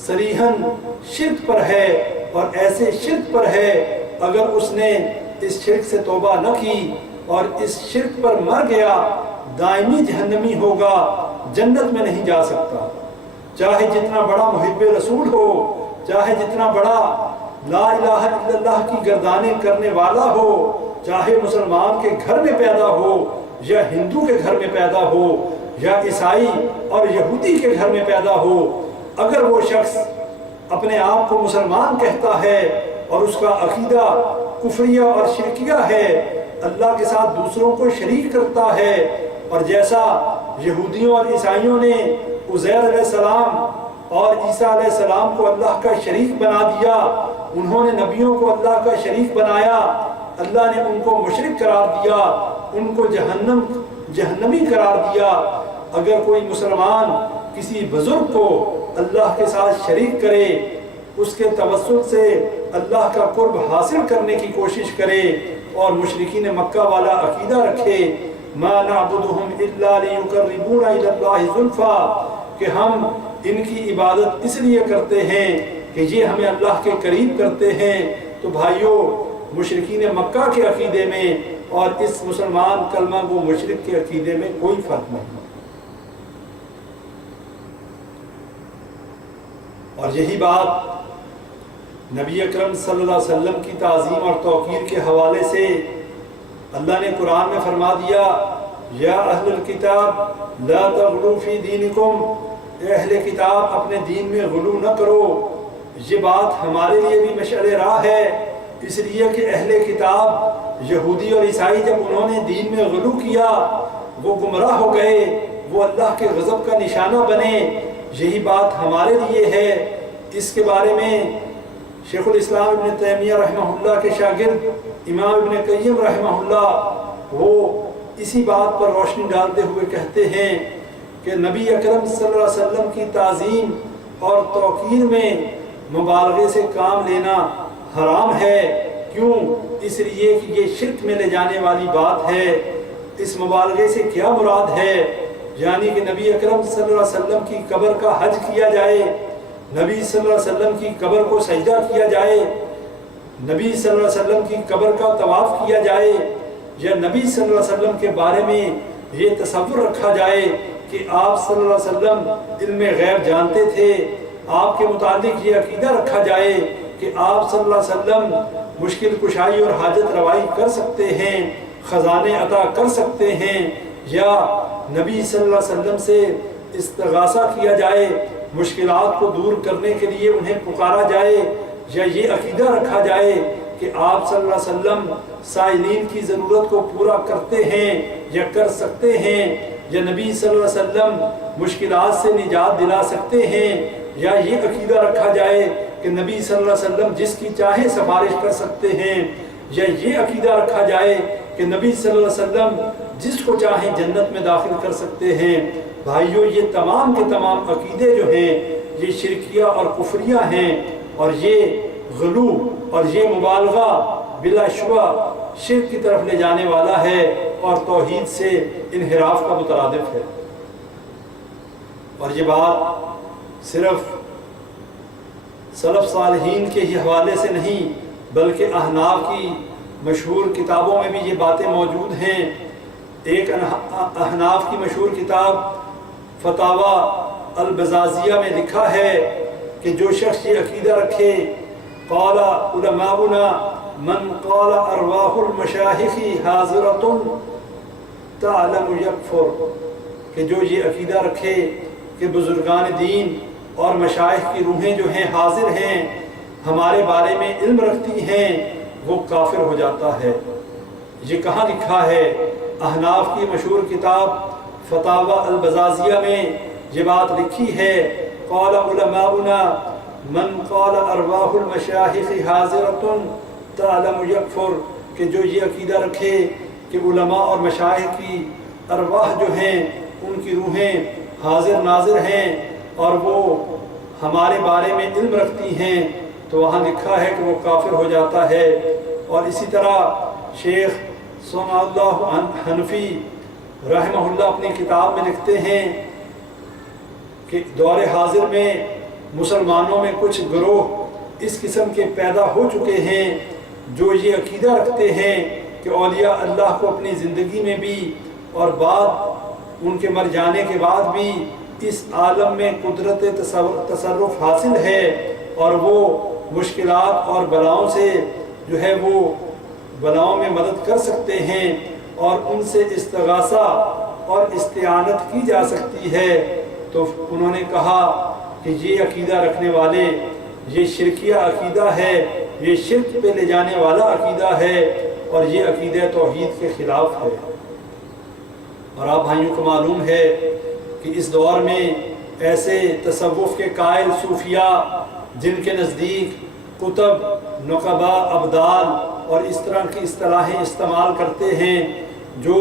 صریحاً شرک پر ہے، اور ایسے شرک پر ہے اگر اس نے اس شرک سے توبہ نہ کی اور اس شرک پر مر گیا، دائمی جہنمی ہوگا، جنت میں نہیں جا سکتا۔ چاہے جتنا بڑا محب رسول ہو، چاہے جتنا بڑا لا الہ الا اللہ کی گردانیں کرنے والا ہو، چاہے مسلمان کے گھر میں پیدا ہو یا ہندو کے گھر میں پیدا ہو یا عیسائی اور یہودی کے گھر میں پیدا ہو، اگر وہ شخص اپنے آپ کو مسلمان کہتا ہے اور اس کا عقیدہ کفریہ اور شرکیہ ہے، اللہ کے ساتھ دوسروں کو شریک کرتا ہے، اور جیسا یہودیوں اور عیسائیوں نے عزیر علیہ السلام اور عیسیٰ علیہ السلام کو اللہ کا شریک بنا دیا، انہوں نے نبیوں کو اللہ کا شریک بنایا، اللہ نے ان کو مشرک قرار دیا، ان کو جہنمی قرار دیا۔ اگر کوئی مسلمان کسی بزرگ کو اللہ کے ساتھ شریک کرے، اس کے توسل سے اللہ کا قرب حاصل کرنے کی کوشش کرے، اور مشرکین مکہ والا عقیدہ رکھے، ما نعبدهم الا ليقربونا الى الله زلفا، کہ ہم ان کی عبادت اس لیے کرتے ہیں کہ یہ ہمیں اللہ کے قریب کرتے ہیں، تو بھائیوں مشرکین مکہ کے عقیدے میں اور اس مسلمان کلمہ گو مشرک کے عقیدے میں کوئی فرق نہیں۔ اور یہی بات نبی اکرم صلی اللہ علیہ وسلم کی تعظیم اور توقیر کے حوالے سے اللہ نے قرآن میں فرما دیا، یا اہل الکتاب لا تغلو فی دینکم، اے اہل کتاب اپنے دین میں غلو نہ کرو۔ یہ بات ہمارے لیے بھی مشعل راہ ہے، اس لیے کہ اہل کتاب یہودی اور عیسائی جب انہوں نے دین میں غلو کیا، وہ گمراہ ہو گئے، وہ اللہ کے غضب کا نشانہ بنے۔ یہی بات ہمارے لیے ہے۔ اس کے بارے میں شیخ الاسلام ابن تیمیہ رحمہ اللہ کے شاگرد امام ابن قیم رحمہ اللہ وہ اسی بات پر روشنی ڈالتے ہوئے کہتے ہیں کہ نبی اکرم صلی اللہ علیہ وسلم کی تعظیم اور توقیر میں مبالغے سے کام لینا حرام ہے۔ کیوں؟ اس لیے کہ یہ شرک میں لے جانے والی بات ہے۔ اس مبالغے سے کیا مراد ہے؟ یعنی کہ نبی اکرم صلی اللہ علیہ وسلم کی قبر کا حج کیا جائے، نبی صلی اللہ علیہ وسلم کی قبر کو سجدہ کیا جائے، نبی صلی اللہ علیہ وسلم کی قبر کا طواف کیا جائے، یا نبی صلی اللہ علیہ وسلم کے بارے میں یہ تصور رکھا جائے کہ آپ صلی اللہ علیہ وسلم علم غیب جانتے تھے، آپ کے متعلق یہ عقیدہ رکھا جائے کہ آپ صلی اللہ علیہ وسلم مشکل کشائی اور حاجت روائی کر سکتے ہیں، خزانے عطا کر سکتے ہیں، یا نبی صلی اللہ علیہ وسلم سے استغاثہ کیا جائے، مشکلات کو دور کرنے کے لیے انہیں پکارا جائے، یا یہ عقیدہ رکھا جائے کہ آپ صلی اللہ علیہ وسلم سائلین کی ضرورت کو پورا کرتے ہیں یا کر سکتے ہیں، یا نبی صلی اللہ علیہ وسلم مشکلات سے نجات دلا سکتے ہیں، یا یہ عقیدہ رکھا جائے کہ نبی صلی اللہ علیہ وسلم جس کی چاہے سفارش کر سکتے ہیں، یا یہ عقیدہ رکھا جائے کہ نبی صلی اللہ علیہ وسلم جس کو چاہیں جنت میں داخل کر سکتے ہیں۔ بھائیوں، یہ تمام کے تمام عقیدے جو ہیں یہ شرکیہ اور کفریہ ہیں، اور یہ غلو اور یہ مبالغہ بلا شبہ شرک کی طرف لے جانے والا ہے اور توحید سے انحراف کا مترادف ہے۔ اور یہ بات صرف سلف صالحین کے ہی حوالے سے نہیں بلکہ احناف کی مشہور کتابوں میں بھی یہ باتیں موجود ہیں۔ ایک احناف کی مشہور کتاب فتاوی البزازیہ میں لکھا ہے کہ جو شخص یہ عقیدہ رکھے قال علماؤنا من قال ارواح المشایخ حاضرۃ تعلم یکفر، کہ جو یہ عقیدہ رکھے کہ بزرگان دین اور مشائخ کی روحیں جو ہیں حاضر ہیں، ہمارے بارے میں علم رکھتی ہیں، وہ کافر ہو جاتا ہے۔ یہ کہاں لکھا ہے؟ احناف کی مشہور کتاب فتاوی البزازیہ میں یہ بات لکھی ہے، قال علماؤنا من قال ارواح المشایخ حاضرۃ تعلم یکفر، کہ جو یہ عقیدہ رکھے کہ علماء اور مشائخ کی ارواح جو ہیں ان کی روحیں حاضر ناظر ہیں اور وہ ہمارے بارے میں علم رکھتی ہیں، تو وہاں لکھا ہے کہ وہ کافر ہو جاتا ہے۔ اور اسی طرح شیخ ثناء اللہ حنفی رحمہ اللہ اپنی کتاب میں لکھتے ہیں کہ دور حاضر میں مسلمانوں میں کچھ گروہ اس قسم کے پیدا ہو چکے ہیں جو یہ عقیدہ رکھتے ہیں کہ اولیاء اللہ کو اپنی زندگی میں بھی اور بعد ان کے مر جانے کے بعد بھی اس عالم میں قدرت تصرف حاصل ہے، اور وہ مشکلات اور بلاؤں سے جو ہے وہ بلاؤں میں مدد کر سکتے ہیں، اور ان سے استغاثہ اور استعانت کی جا سکتی ہے۔ تو انہوں نے کہا کہ یہ عقیدہ رکھنے والے یہ شرکیہ عقیدہ ہے، یہ شرک پہ لے جانے والا عقیدہ ہے، اور یہ عقیدہ توحید کے خلاف ہے۔ اور آپ بھائیوں کو معلوم ہے کہ اس دور میں ایسے تصوف کے قائل صوفیاء جن کے نزدیک کتب، نقبہ، ابدال اور اس طرح کی اصطلاحیں استعمال کرتے ہیں جو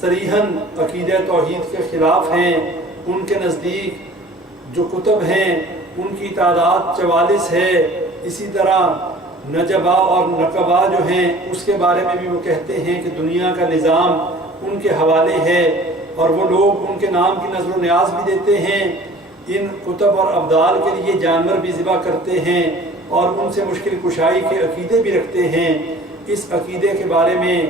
صریحاً عقیدہ توحید کے خلاف ہیں، ان کے نزدیک جو کتب ہیں ان کی تعداد 44 ہے۔ اسی طرح نجبہ اور نقبہ جو ہیں اس کے بارے میں بھی وہ کہتے ہیں کہ دنیا کا نظام ان کے حوالے ہے، اور وہ لوگ ان کے نام کی نظر و نیاز بھی دیتے ہیں، ان کتب اور ابدال کے لیے جانور بھی ذبح کرتے ہیں، اور ان سے مشکل کشائی کے عقیدے بھی رکھتے ہیں۔ اس عقیدے کے بارے میں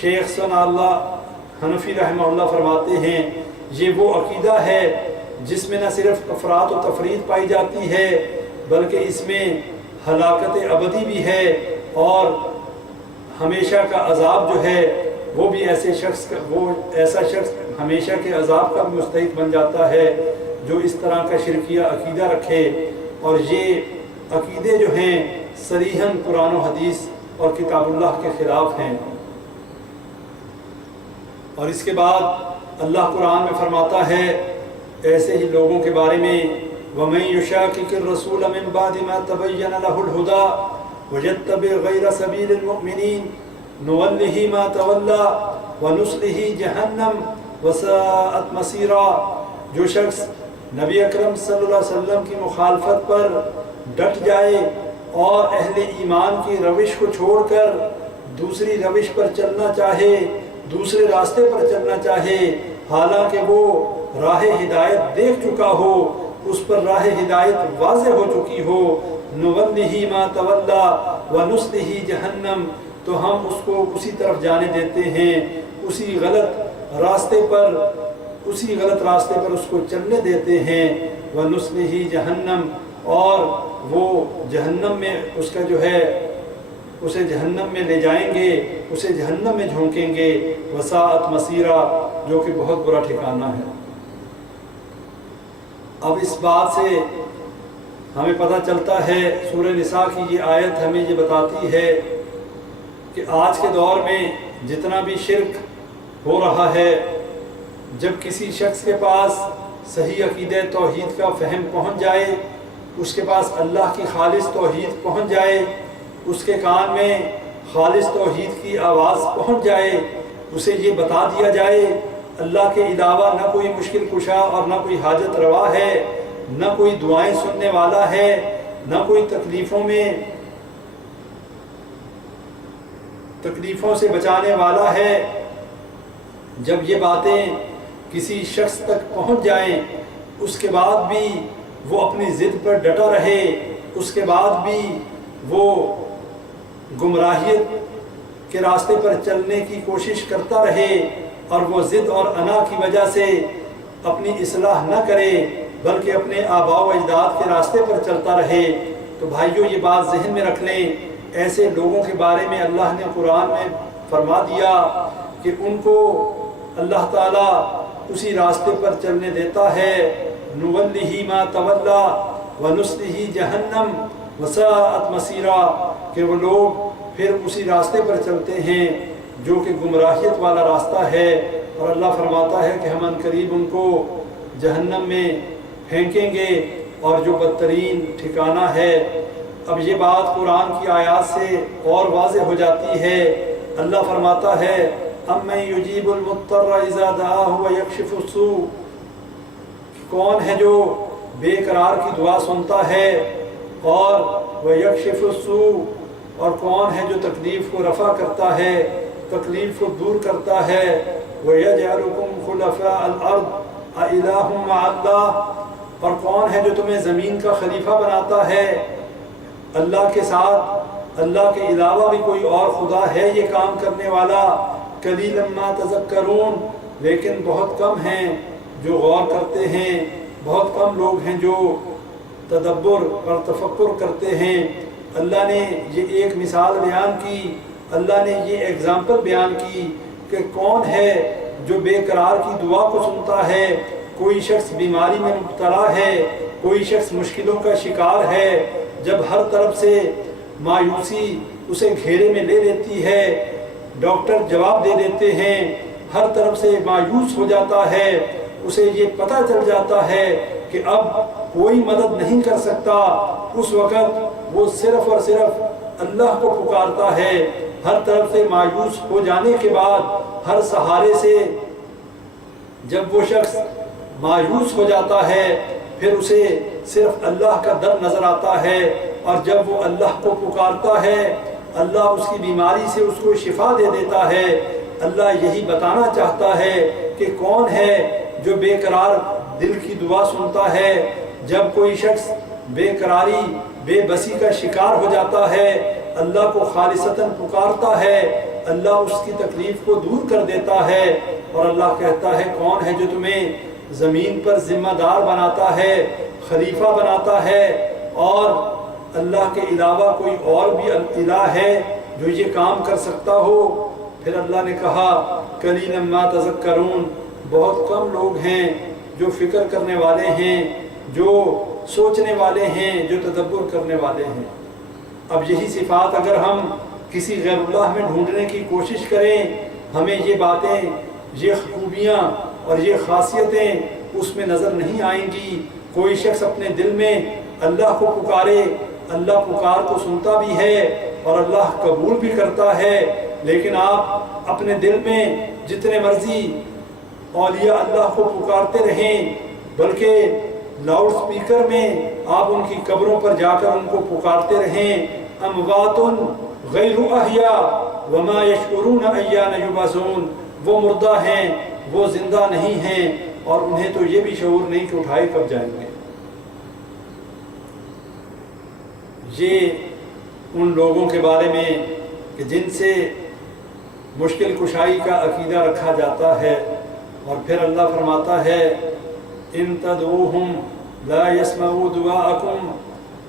شیخ ثناء اللہ حنفی رحمہ اللہ فرماتے ہیں یہ وہ عقیدہ ہے جس میں نہ صرف افراط و تفرید پائی جاتی ہے بلکہ اس میں ہلاکت ابدی بھی ہے، اور ہمیشہ کا عذاب جو ہے وہ بھی ایسا شخص ہمیشہ کے عذاب کا بھی مستحق بن جاتا ہے جو اس طرح کا شرکیہ عقیدہ رکھے۔ اور یہ عقیدے جو ہیں صریحاً قرآن و حدیث اور کتاب اللہ کے خلاف ہیں۔ اور اس کے بعد اللہ قرآن میں فرماتا ہے ایسے ہی لوگوں کے بارے میں وَمَن يُشَاقِقِ الرَّسُولَ مِن بَعْدِ مَا تَبَيَّنَ لَهُ الْهُدَىٰ وَيَتَّبِعْ غَيْرَ سَبِيلِ الْمُؤْمِنِينَ نُوَلِّهِ مَا تَوَلَّىٰ وَنُصْلِهِ جَهَنَّمَ وَسَاءَتْ مَصِيرًا، جو شخص نبی اکرم صلی اللہ علیہ وسلم کی مخالفت پر ڈٹ جائے اور اہل ایمان کی روش کو چھوڑ کر دوسری روش پر چلنا چاہے، دوسرے راستے پر چلنا چاہے، حالانکہ وہ راہ ہدایت دیکھ چکا ہو، اس پر راہ ہدایت واضح ہو چکی ہو، نُوَلِّهِ مَا تَوَلَّىٰ وَنُصْلِهِ جَهَنَّمَ، تو ہم اس کو اسی طرف جانے دیتے ہیں، اسی غلط راستے پر اس کو چلنے دیتے ہیں، وَنُصْلِهِ جَهَنَّمَ، اور وہ جہنم میں اس کا جو ہے اسے جہنم میں لے جائیں گے، اسے جہنم میں جھونکیں گے، وساعت مسیرہ، جو کہ بہت برا ٹھکانہ ہے۔ اب اس بات سے ہمیں پتہ چلتا ہے، سورہ نساء کی یہ آیت ہمیں یہ بتاتی ہے کہ آج کے دور میں جتنا بھی شرک ہو رہا ہے، جب کسی شخص کے پاس صحیح عقیدہ توحید کا فہم پہنچ جائے، اس کے پاس اللہ کی خالص توحید پہنچ جائے، اس کے کان میں خالص توحید کی آواز پہنچ جائے، اسے یہ بتا دیا جائے اللہ کے علاوہ نہ کوئی مشکل کشا اور نہ کوئی حاجت روا ہے، نہ کوئی دعائیں سننے والا ہے، نہ کوئی تکلیفوں سے بچانے والا ہے۔ جب یہ باتیں کسی شخص تک پہنچ جائیں، اس کے بعد بھی وہ اپنی ضد پر ڈٹا رہے، اس کے بعد بھی وہ گمراہیت کے راستے پر چلنے کی کوشش کرتا رہے اور وہ ضد اور انا کی وجہ سے اپنی اصلاح نہ کرے بلکہ اپنے آباء و اجداد کے راستے پر چلتا رہے، تو بھائیوں یہ بات ذہن میں رکھ لیں، ایسے لوگوں کے بارے میں اللہ نے قرآن میں فرما دیا کہ ان کو اللہ تعالیٰ اسی راستے پر چلنے دیتا ہے، نُوَلِّهِ مَا تَوَلَّى وَنُصْلِهِ جَهَنَّمَ وَسَاءَتْ مَصِيرًا، کہ وہ لوگ پھر اسی راستے پر چلتے ہیں جو کہ گمراہیت والا راستہ ہے، اور اللہ فرماتا ہے کہ ہم عنقریب ان کو جہنم میں پھینکیں گے اور جو بدترین ٹھکانہ ہے۔ اب یہ بات قرآن کی آیات سے اور واضح ہو جاتی ہے۔ اللہ فرماتا ہے أَمَّن يُجِيبُ الْمُضْطَرَّ إِذَا دَعَاهُ وَيَكْشِفُ السُّوءَ، کون ہے جو بے قرار کی دعا سنتا ہے، اور وَيَكْشِفُ السُّوءَ، اور کون ہے جو تکلیف کو رفع کرتا ہے، تکلیف کو دور کرتا ہے، وَيَجْعَلُكُمْ خُلَفَاءَ الْأَرْضِ أَإِلَٰهٌ مَّعَ اللَّهِ، اور کون ہے جو تمہیں زمین کا خلیفہ بناتا ہے، اللہ کے ساتھ اللہ کے علاوہ بھی کوئی اور خدا ہے یہ کام کرنے والا؟ قلیلا ما تذکرون، لیکن بہت کم ہیں جو غور کرتے ہیں، بہت کم لوگ ہیں جو تدبر اور تفکر کرتے ہیں۔ اللہ نے یہ ایک مثال بیان کی، اللہ نے یہ ایگزامپل بیان کی کہ کون ہے جو بے قرار کی دعا کو سنتا ہے، کوئی شخص بیماری میں مبتلا ہے، کوئی شخص مشکلوں کا شکار ہے، جب ہر طرف سے مایوسی اسے گھیرے میں لے لیتی ہے، ڈاکٹر جواب دے دیتے ہیں، ہر طرف سے مایوس ہو جاتا ہے، اسے یہ پتہ چل جاتا ہے کہ اب کوئی مدد نہیں کر سکتا، اس وقت وہ صرف اور صرف اللہ کو پکارتا ہے۔ ہر طرف سے مایوس ہو جانے کے بعد، ہر سہارے سے جب وہ شخص مایوس ہو جاتا ہے، پھر اسے صرف اللہ کا در نظر آتا ہے، اور جب وہ اللہ کو پکارتا ہے، اللہ اس کی بیماری سے اس کو شفا دے دیتا ہے۔ اللہ یہی بتانا چاہتا ہے کہ کون ہے جو بے قرار دل کی دعا سنتا ہے، جب کوئی شخص بے قراری بے بسی کا شکار ہو جاتا ہے، اللہ کو خالصتاً پکارتا ہے، اللہ اس کی تکلیف کو دور کر دیتا ہے، اور اللہ کہتا ہے کون ہے جو تمہیں زمین پر ذمہ دار بناتا ہے، خلیفہ بناتا ہے، اور اللہ کے علاوہ کوئی اور بھی الہ ہے جو یہ کام کر سکتا ہو؟ پھر اللہ نے کہا قلیلا ما تذکرون، بہت کم لوگ ہیں جو فکر کرنے والے ہیں، جو سوچنے والے ہیں، جو تدبر کرنے والے ہیں۔ اب یہی صفات اگر ہم کسی غیر اللہ میں ڈھونڈنے کی کوشش کریں، ہمیں یہ باتیں، یہ خوبیاں اور یہ خاصیتیں اس میں نظر نہیں آئیں گی۔ کوئی شخص اپنے دل میں اللہ کو پکارے، اللہ پکار کو سنتا بھی ہے اور اللہ قبول بھی کرتا ہے، لیکن آپ اپنے دل میں جتنے مرضی اولیاء اللہ کو پکارتے رہیں، بلکہ لاؤڈ سپیکر میں آپ ان کی قبروں پر جا کر ان کو پکارتے رہیں، اموات غیر احیاء وما یشعرون ایان یبعثون، وہ مردہ ہیں، وہ زندہ نہیں ہیں، اور انہیں تو یہ بھی شعور نہیں کہ اٹھائے کب جائیں گے۔ یہ ان لوگوں کے بارے میں کہ جن سے مشکل کشائی کا عقیدہ رکھا جاتا ہے، اور پھر اللہ فرماتا ہے ان تدعوہم لا يسمعوا دعاءکم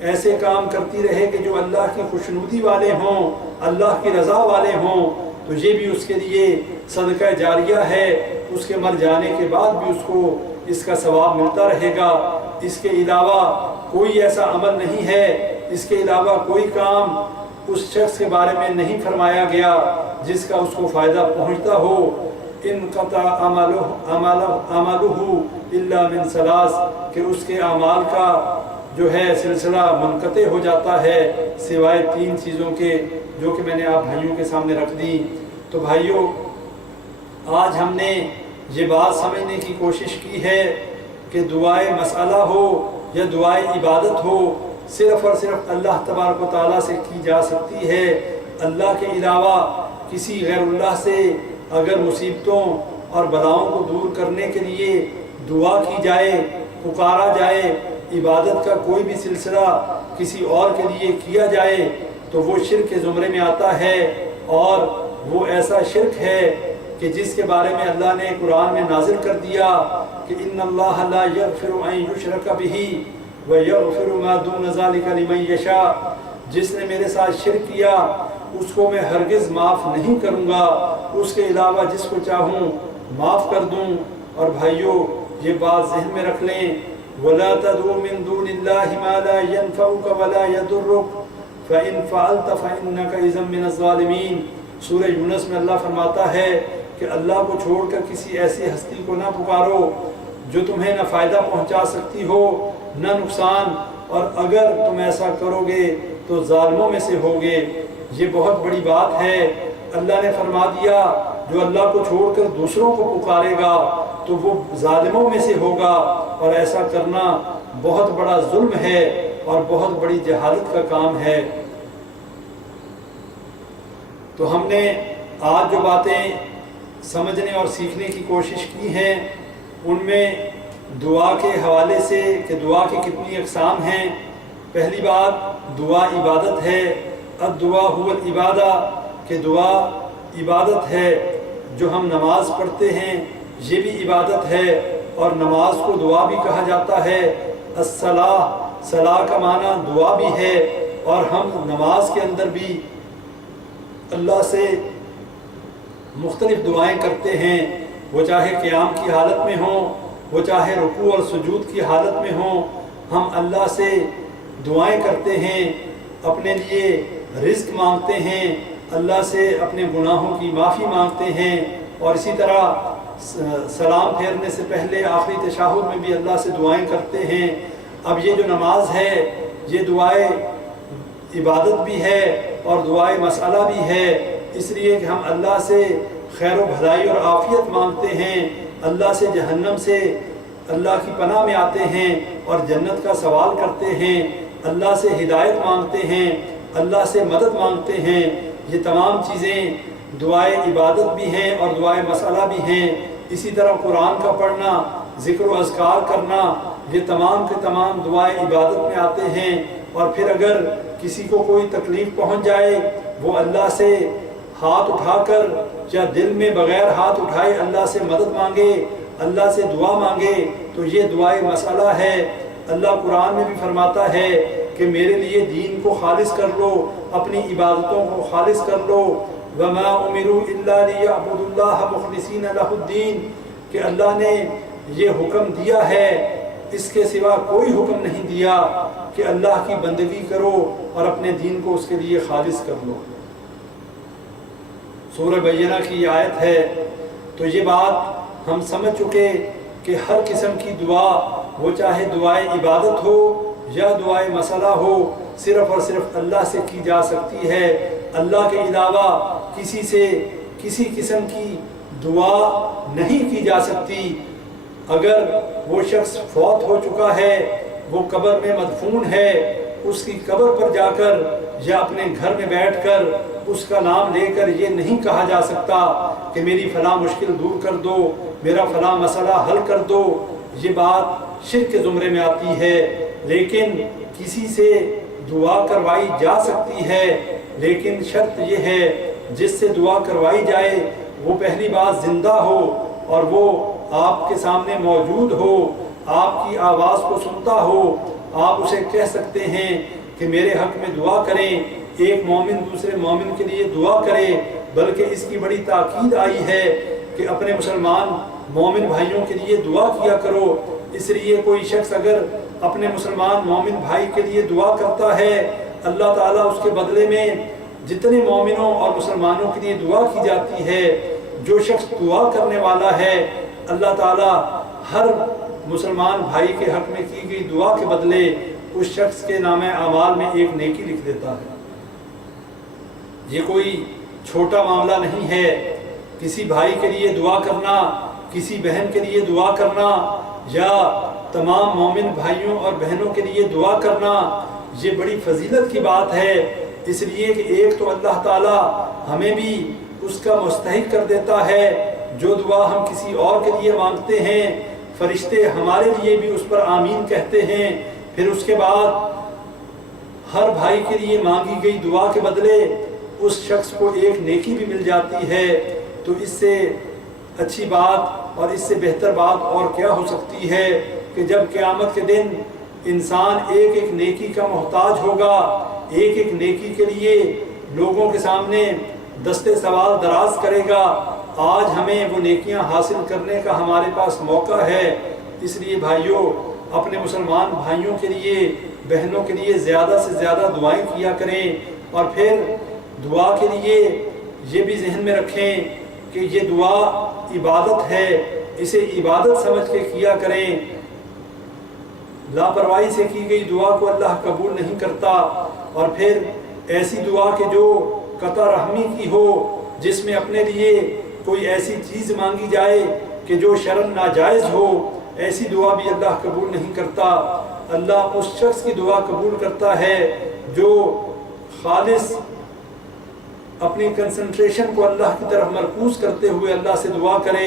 ایسے کام کرتی رہے کہ جو اللہ کی خوشنودی والے ہوں، اللہ کی رضا والے ہوں، تو یہ بھی اس کے لیے صدقہ جاریہ ہے، اس کے مر جانے کے بعد بھی اس کو اس کا ثواب ملتا رہے گا۔ اس کے علاوہ کوئی ایسا عمل نہیں ہے، اس کے علاوہ کوئی کام اس شخص کے بارے میں نہیں فرمایا گیا جس کا اس کو فائدہ پہنچتا ہو۔ انقطع عملہ الا من ثلاث، کہ اس کے اعمال کا جو ہے سلسلہ منقطع ہو جاتا ہے سوائے 3 چیزوں کے، جو کہ میں نے آپ بھائیوں کے سامنے رکھ دی۔ تو بھائیوں، آج ہم نے یہ بات سمجھنے کی کوشش کی ہے کہ دعائے مسئلہ ہو یا دعائے عبادت ہو، صرف اور صرف اللہ تبارک و تعالیٰ سے کی جا سکتی ہے۔ اللہ کے علاوہ کسی غیر اللہ سے اگر مصیبتوں اور بلاؤں کو دور کرنے کے لیے دعا کی جائے، پکارا جائے، عبادت کا کوئی بھی سلسلہ کسی اور کے لیے کیا جائے، تو وہ شرک کے زمرے میں آتا ہے، اور وہ ایسا شرک ہے کہ جس کے بارے میں اللہ نے قرآن میں نازل کر دیا کہ ان اللہ لا یغفر ان یشرک بہ ویغفر ما دون ذلک لمن یشاء، جس نے میرے ساتھ شرک کیا اس کو میں ہرگز معاف نہیں کروں گا، اس کے علاوہ جس کو چاہوں معاف کر دوں۔ اور بھائیوں، یہ بات ذہن میں رکھ لیں، وَلَا تَدْعُ مِن دُونِ اللَّهِ مَا لَا يَنفَعُكَ وَلَا يَضُرُّكَ فَإِن فَعَلْتَ فَإِنَّكَ إِذًا مِنَ الظَّالِمِينَ۔ سورہ یونس میں اللہ فرماتا ہے کہ اللہ کو چھوڑ کر کسی ایسی ہستی کو نہ پکارو جو تمہیں نہ فائدہ پہنچا سکتی ہو نہ نقصان، اور اگر تم ایسا کرو گے تو ظالموں میں سے ہوگے۔ یہ بہت بڑی بات ہے۔ اللہ نے فرما دیا جو اللہ کو چھوڑ کر دوسروں کو پکارے گا تو وہ ظالموں میں سے ہوگا، اور ایسا کرنا بہت بڑا ظلم ہے اور بہت بڑی جہالت کا کام ہے۔ تو ہم نے آج جو باتیں سمجھنے اور سیکھنے کی کوشش کی ہیں، ان میں دعا کے حوالے سے کہ دعا کی کتنی اقسام ہیں۔ پہلی بات، دعا عبادت ہے۔ الدعاء هو العبادہ، کہ دعا عبادت ہے۔ جو ہم نماز پڑھتے ہیں یہ بھی عبادت ہے، اور نماز کو دعا بھی کہا جاتا ہے۔ الصلاۃ، صلاح کا معنی دعا بھی ہے، اور ہم نماز کے اندر بھی اللہ سے مختلف دعائیں کرتے ہیں، وہ چاہے قیام کی حالت میں ہوں، وہ چاہے رکوع اور سجود کی حالت میں ہوں، ہم اللہ سے دعائیں کرتے ہیں، اپنے لیے رزق مانگتے ہیں، اللہ سے اپنے گناہوں کی معافی مانگتے ہیں، اور اسی طرح سلام پھیرنے سے پہلے آخری تشہد میں بھی اللہ سے دعائیں کرتے ہیں۔ اب یہ جو نماز ہے یہ دعائے عبادت بھی ہے اور دعائے مسئلہ بھی ہے، اس لیے کہ ہم اللہ سے خیر و بھلائی اور عافیت مانگتے ہیں، اللہ سے جہنم سے اللہ کی پناہ میں آتے ہیں اور جنت کا سوال کرتے ہیں، اللہ سے ہدایت مانگتے ہیں، اللہ سے مدد مانگتے ہیں۔ یہ تمام چیزیں دعائے عبادت بھی ہیں اور دعائے مسئلہ بھی ہیں۔ اسی طرح قرآن کا پڑھنا، ذکر و اذکار کرنا، یہ تمام کے تمام دعائے عبادت میں آتے ہیں۔ اور پھر اگر کسی کو کوئی تکلیف پہنچ جائے، وہ اللہ سے ہاتھ اٹھا کر یا دل میں بغیر ہاتھ اٹھائے اللہ سے مدد مانگے، اللہ سے دعا مانگے، تو یہ دعائے مسئلہ ہے۔ اللہ قرآن میں بھی فرماتا ہے کہ میرے لیے دین کو خالص کر لو، اپنی عبادتوں کو خالص کر لو۔ وَمَا أُمِرُوا إِلَّا لِيَعْبُدُوا اللَّهَ مُخْلِصِينَ لَهُ الدِّينَ، کہ اللہ نے یہ حکم دیا ہے، اس کے سوا کوئی حکم نہیں دیا کہ اللہ کی بندگی کرو اور اپنے دین کو اس کے لیے خالص کر لو۔ سورہ بینہ کی یہ آیت ہے۔ تو یہ بات ہم سمجھ چکے کہ ہر قسم کی دعا، وہ چاہے دعائے عبادت ہو یا دعائے مسئلہ ہو، صرف اور صرف اللہ سے کی جا سکتی ہے۔ اللہ کے علاوہ کسی سے کسی قسم کی دعا نہیں کی جا سکتی۔ اگر وہ شخص فوت ہو چکا ہے، وہ قبر میں مدفون ہے، اس کی قبر پر جا کر یا اپنے گھر میں بیٹھ کر اس کا نام لے کر یہ نہیں کہا جا سکتا کہ میری فلاں مشکل دور کر دو، میرا فلاں مسئلہ حل کر دو۔ یہ بات شرک کے زمرے میں آتی ہے۔ لیکن کسی سے دعا کروائی جا سکتی ہے، لیکن شرط یہ ہے جس سے دعا کروائی جائے وہ پہلی بات زندہ ہو اور وہ آپ کے سامنے موجود ہو، آپ کی آواز کو سنتا ہو، آپ اسے کہہ سکتے ہیں کہ میرے حق میں دعا کریں۔ ایک مومن دوسرے مومن کے لیے دعا کرے، بلکہ اس کی بڑی تاکید آئی ہے کہ اپنے مسلمان مومن بھائیوں کے لیے دعا کیا کرو۔ اس لیے کوئی شخص اگر اپنے مسلمان مومن بھائی کے لیے دعا کرتا ہے، اللہ تعالیٰ اس کے بدلے میں جتنے مومنوں اور مسلمانوں کے لیے دعا کی جاتی ہے، جو شخص دعا کرنے والا ہے، اللہ تعالیٰ ہر مسلمان بھائی کے حق میں کی گئی دعا کے بدلے اس شخص کے نام اعمال میں ایک نیکی لکھ دیتا ہے۔ یہ کوئی چھوٹا معاملہ نہیں ہے۔ کسی بھائی کے لیے دعا کرنا، کسی بہن کے لیے دعا کرنا، یا تمام مومن بھائیوں اور بہنوں کے لیے دعا کرنا، یہ بڑی فضیلت کی بات ہے۔ اس لیے کہ ایک تو اللہ تعالیٰ ہمیں بھی اس کا مستحق کر دیتا ہے، جو دعا ہم کسی اور کے لیے مانگتے ہیں فرشتے ہمارے لیے بھی اس پر آمین کہتے ہیں۔ پھر اس کے بعد ہر بھائی کے لیے مانگی گئی دعا کے بدلے اس شخص کو ایک نیکی بھی مل جاتی ہے۔ تو اس سے اچھی بات اور اس سے بہتر بات اور کیا ہو سکتی ہے کہ جب قیامت کے دن انسان ایک ایک نیکی کا محتاج ہوگا، ایک ایک نیکی کے لیے لوگوں کے سامنے دستے سوال دراز کرے گا۔ آج ہمیں وہ نیکیاں حاصل کرنے کا ہمارے پاس موقع ہے۔ اس لیے بھائیوں، اپنے مسلمان بھائیوں کے لیے، بہنوں کے لیے زیادہ سے زیادہ دعائیں کیا کریں، اور پھر دعا کے لیے یہ بھی ذہن میں رکھیں کہ یہ دعا عبادت ہے، اسے عبادت سمجھ کے کیا کریں۔ لاپرواہی سے کی گئی دعا کو اللہ قبول نہیں کرتا۔ اور پھر ایسی دعا کہ جو قطع رحمی کی ہو، جس میں اپنے لیے کوئی ایسی چیز مانگی جائے کہ جو شرعاً ناجائز ہو، ایسی دعا بھی اللہ قبول نہیں کرتا۔ اللہ اس شخص کی دعا قبول کرتا ہے جو خالص اپنی کنسنٹریشن کو اللہ کی طرف مرکوز کرتے ہوئے اللہ سے دعا کرے،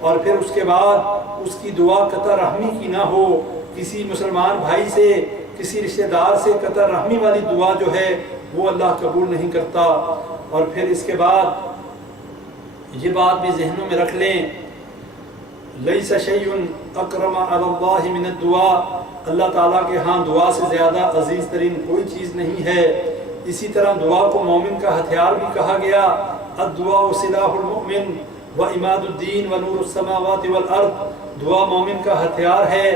اور پھر اس کے بعد اس کی دعا قطع رحمی کی نہ ہو۔ کسی مسلمان بھائی سے، کسی رشتہ دار سے قطع رحمی والی دعا جو ہے وہ اللہ قبول نہیں کرتا۔ اور پھر اس کے بعد یہ بات بھی ذہنوں میں رکھ لیں، لیس شیء اکرم علی اللہ من الدعاء، اللہ تعالیٰ کے ہاں دعا سے زیادہ عزیز ترین کوئی چیز نہیں ہے۔ اسی طرح دعا کو مومن کا ہتھیار بھی کہا گیا، الدعاء سلاح المؤمن وعماد الدین ونور السماوات والارض، دعا مومن کا ہتھیار ہے،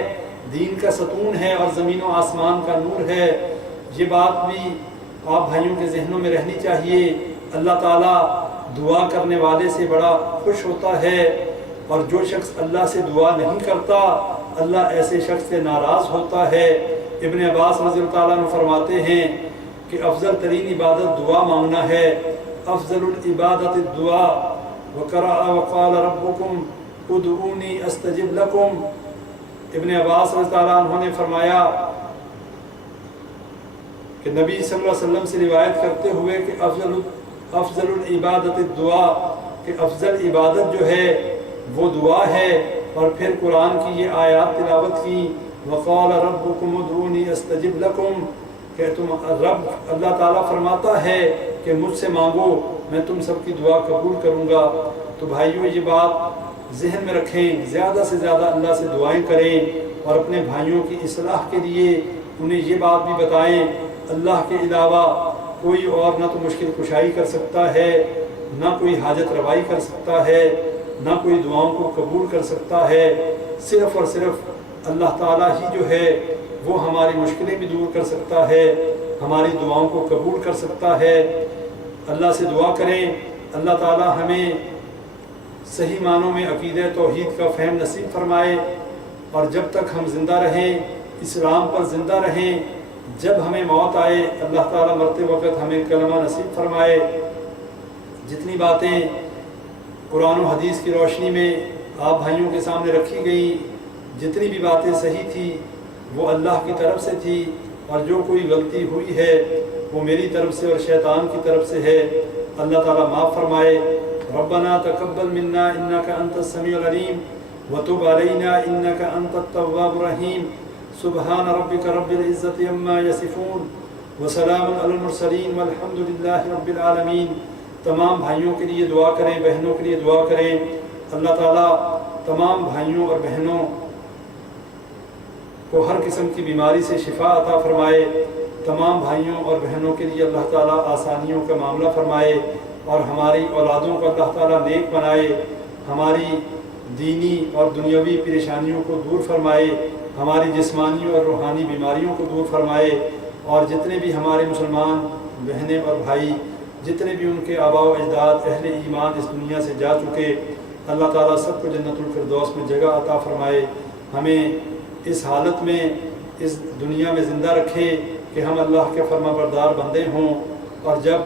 دین کا ستون ہے اور زمین و آسمان کا نور ہے۔ یہ بات بھی آپ بھائیوں کے ذہنوں میں رہنی چاہیے۔ اللہ تعالیٰ دعا کرنے والے سے بڑا خوش ہوتا ہے، اور جو شخص اللہ سے دعا نہیں کرتا اللہ ایسے شخص سے ناراض ہوتا ہے۔ ابن عباس رضی اللہ تعالیٰ عنہ فرماتے ہیں کہ افضل ترین عبادت دعا مانگنا ہے، افضل العبادت الدعاء، وقرأ وقال ربکم ادعونی استجب لکم۔ ابن عباس رضی اللہ عنہ نے فرمایا کہ نبی صلی اللہ علیہ وسلم سے روایت کرتے ہوئے کہ افضل العبادت الدعاء، کہ افضل عبادت جو ہے وہ دعا ہے۔ اور پھر قرآن کی یہ آیات تلاوت کی، وقال ربکم ادعونی استجب لکم، کہ تم رب اللہ تعالیٰ فرماتا ہے کہ مجھ سے مانگو میں تم سب کی دعا قبول کروں گا۔ تو بھائیوں یہ بات ذہن میں رکھیں، زیادہ سے زیادہ اللہ سے دعائیں کریں، اور اپنے بھائیوں کی اصلاح کے لیے انہیں یہ بات بھی بتائیں، اللہ کے علاوہ کوئی اور نہ تو مشکل کشائی کر سکتا ہے، نہ کوئی حاجت روائی کر سکتا ہے، نہ کوئی دعاؤں کو قبول کر سکتا ہے۔ صرف اور صرف اللہ تعالیٰ ہی جو ہے وہ ہماری مشکلیں بھی دور کر سکتا ہے، ہماری دعاؤں کو قبول کر سکتا ہے۔ اللہ سے دعا کریں اللہ تعالیٰ ہمیں صحیح معنوں میں عقیدہ توحید کا فہم نصیب فرمائے، اور جب تک ہم زندہ رہیں اسلام پر زندہ رہیں، جب ہمیں موت آئے اللہ تعالیٰ مرتے وقت ہمیں کلمہ نصیب فرمائے۔ جتنی باتیں قرآن و حدیث کی روشنی میں آپ بھائیوں کے سامنے رکھی گئیں، جتنی بھی باتیں صحیح تھی وہ اللہ کی طرف سے تھی، اور جو کوئی غلطی ہوئی ہے وہ میری طرف سے اور شیطان کی طرف سے ہے۔ اللہ تعالیٰ معاف فرمائے۔ ربنا تقبل منا انک انت السمیع العلیم وتب علینا انک انت التواب الرحیم۔ سبحان ربک رب العزت عما یصفون وسلام علی المرسلین والحمد للہ رب العالمین۔ تمام بھائیوں کے لیے دعا کریں، بہنوں کے لیے دعا کریں۔ اللہ تعالیٰ تمام بھائیوں اور بہنوں کو ہر قسم کی بیماری سے شفا عطا فرمائے، تمام بھائیوں اور بہنوں کے لیے اللہ تعالیٰ آسانیوں کا معاملہ فرمائے، اور ہماری اولادوں کو اللہ تعالیٰ نیک بنائے، ہماری دینی اور دنیاوی پریشانیوں کو دور فرمائے، ہماری جسمانی اور روحانی بیماریوں کو دور فرمائے، اور جتنے بھی ہمارے مسلمان بہنیں اور بھائی، جتنے بھی ان کے آباء و اجداد اہل ایمان اس دنیا سے جا چکے، اللہ تعالیٰ سب کو جنت الفردوس میں جگہ عطا فرمائے، ہمیں اس حالت میں اس دنیا میں زندہ رکھے کہ ہم اللہ کے فرما بردار بندے ہوں، اور جب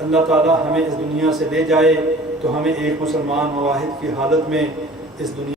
اللہ تعالیٰ ہمیں اس دنیا سے لے جائے تو ہمیں ایک مسلمان مواحد کی حالت میں اس دنیا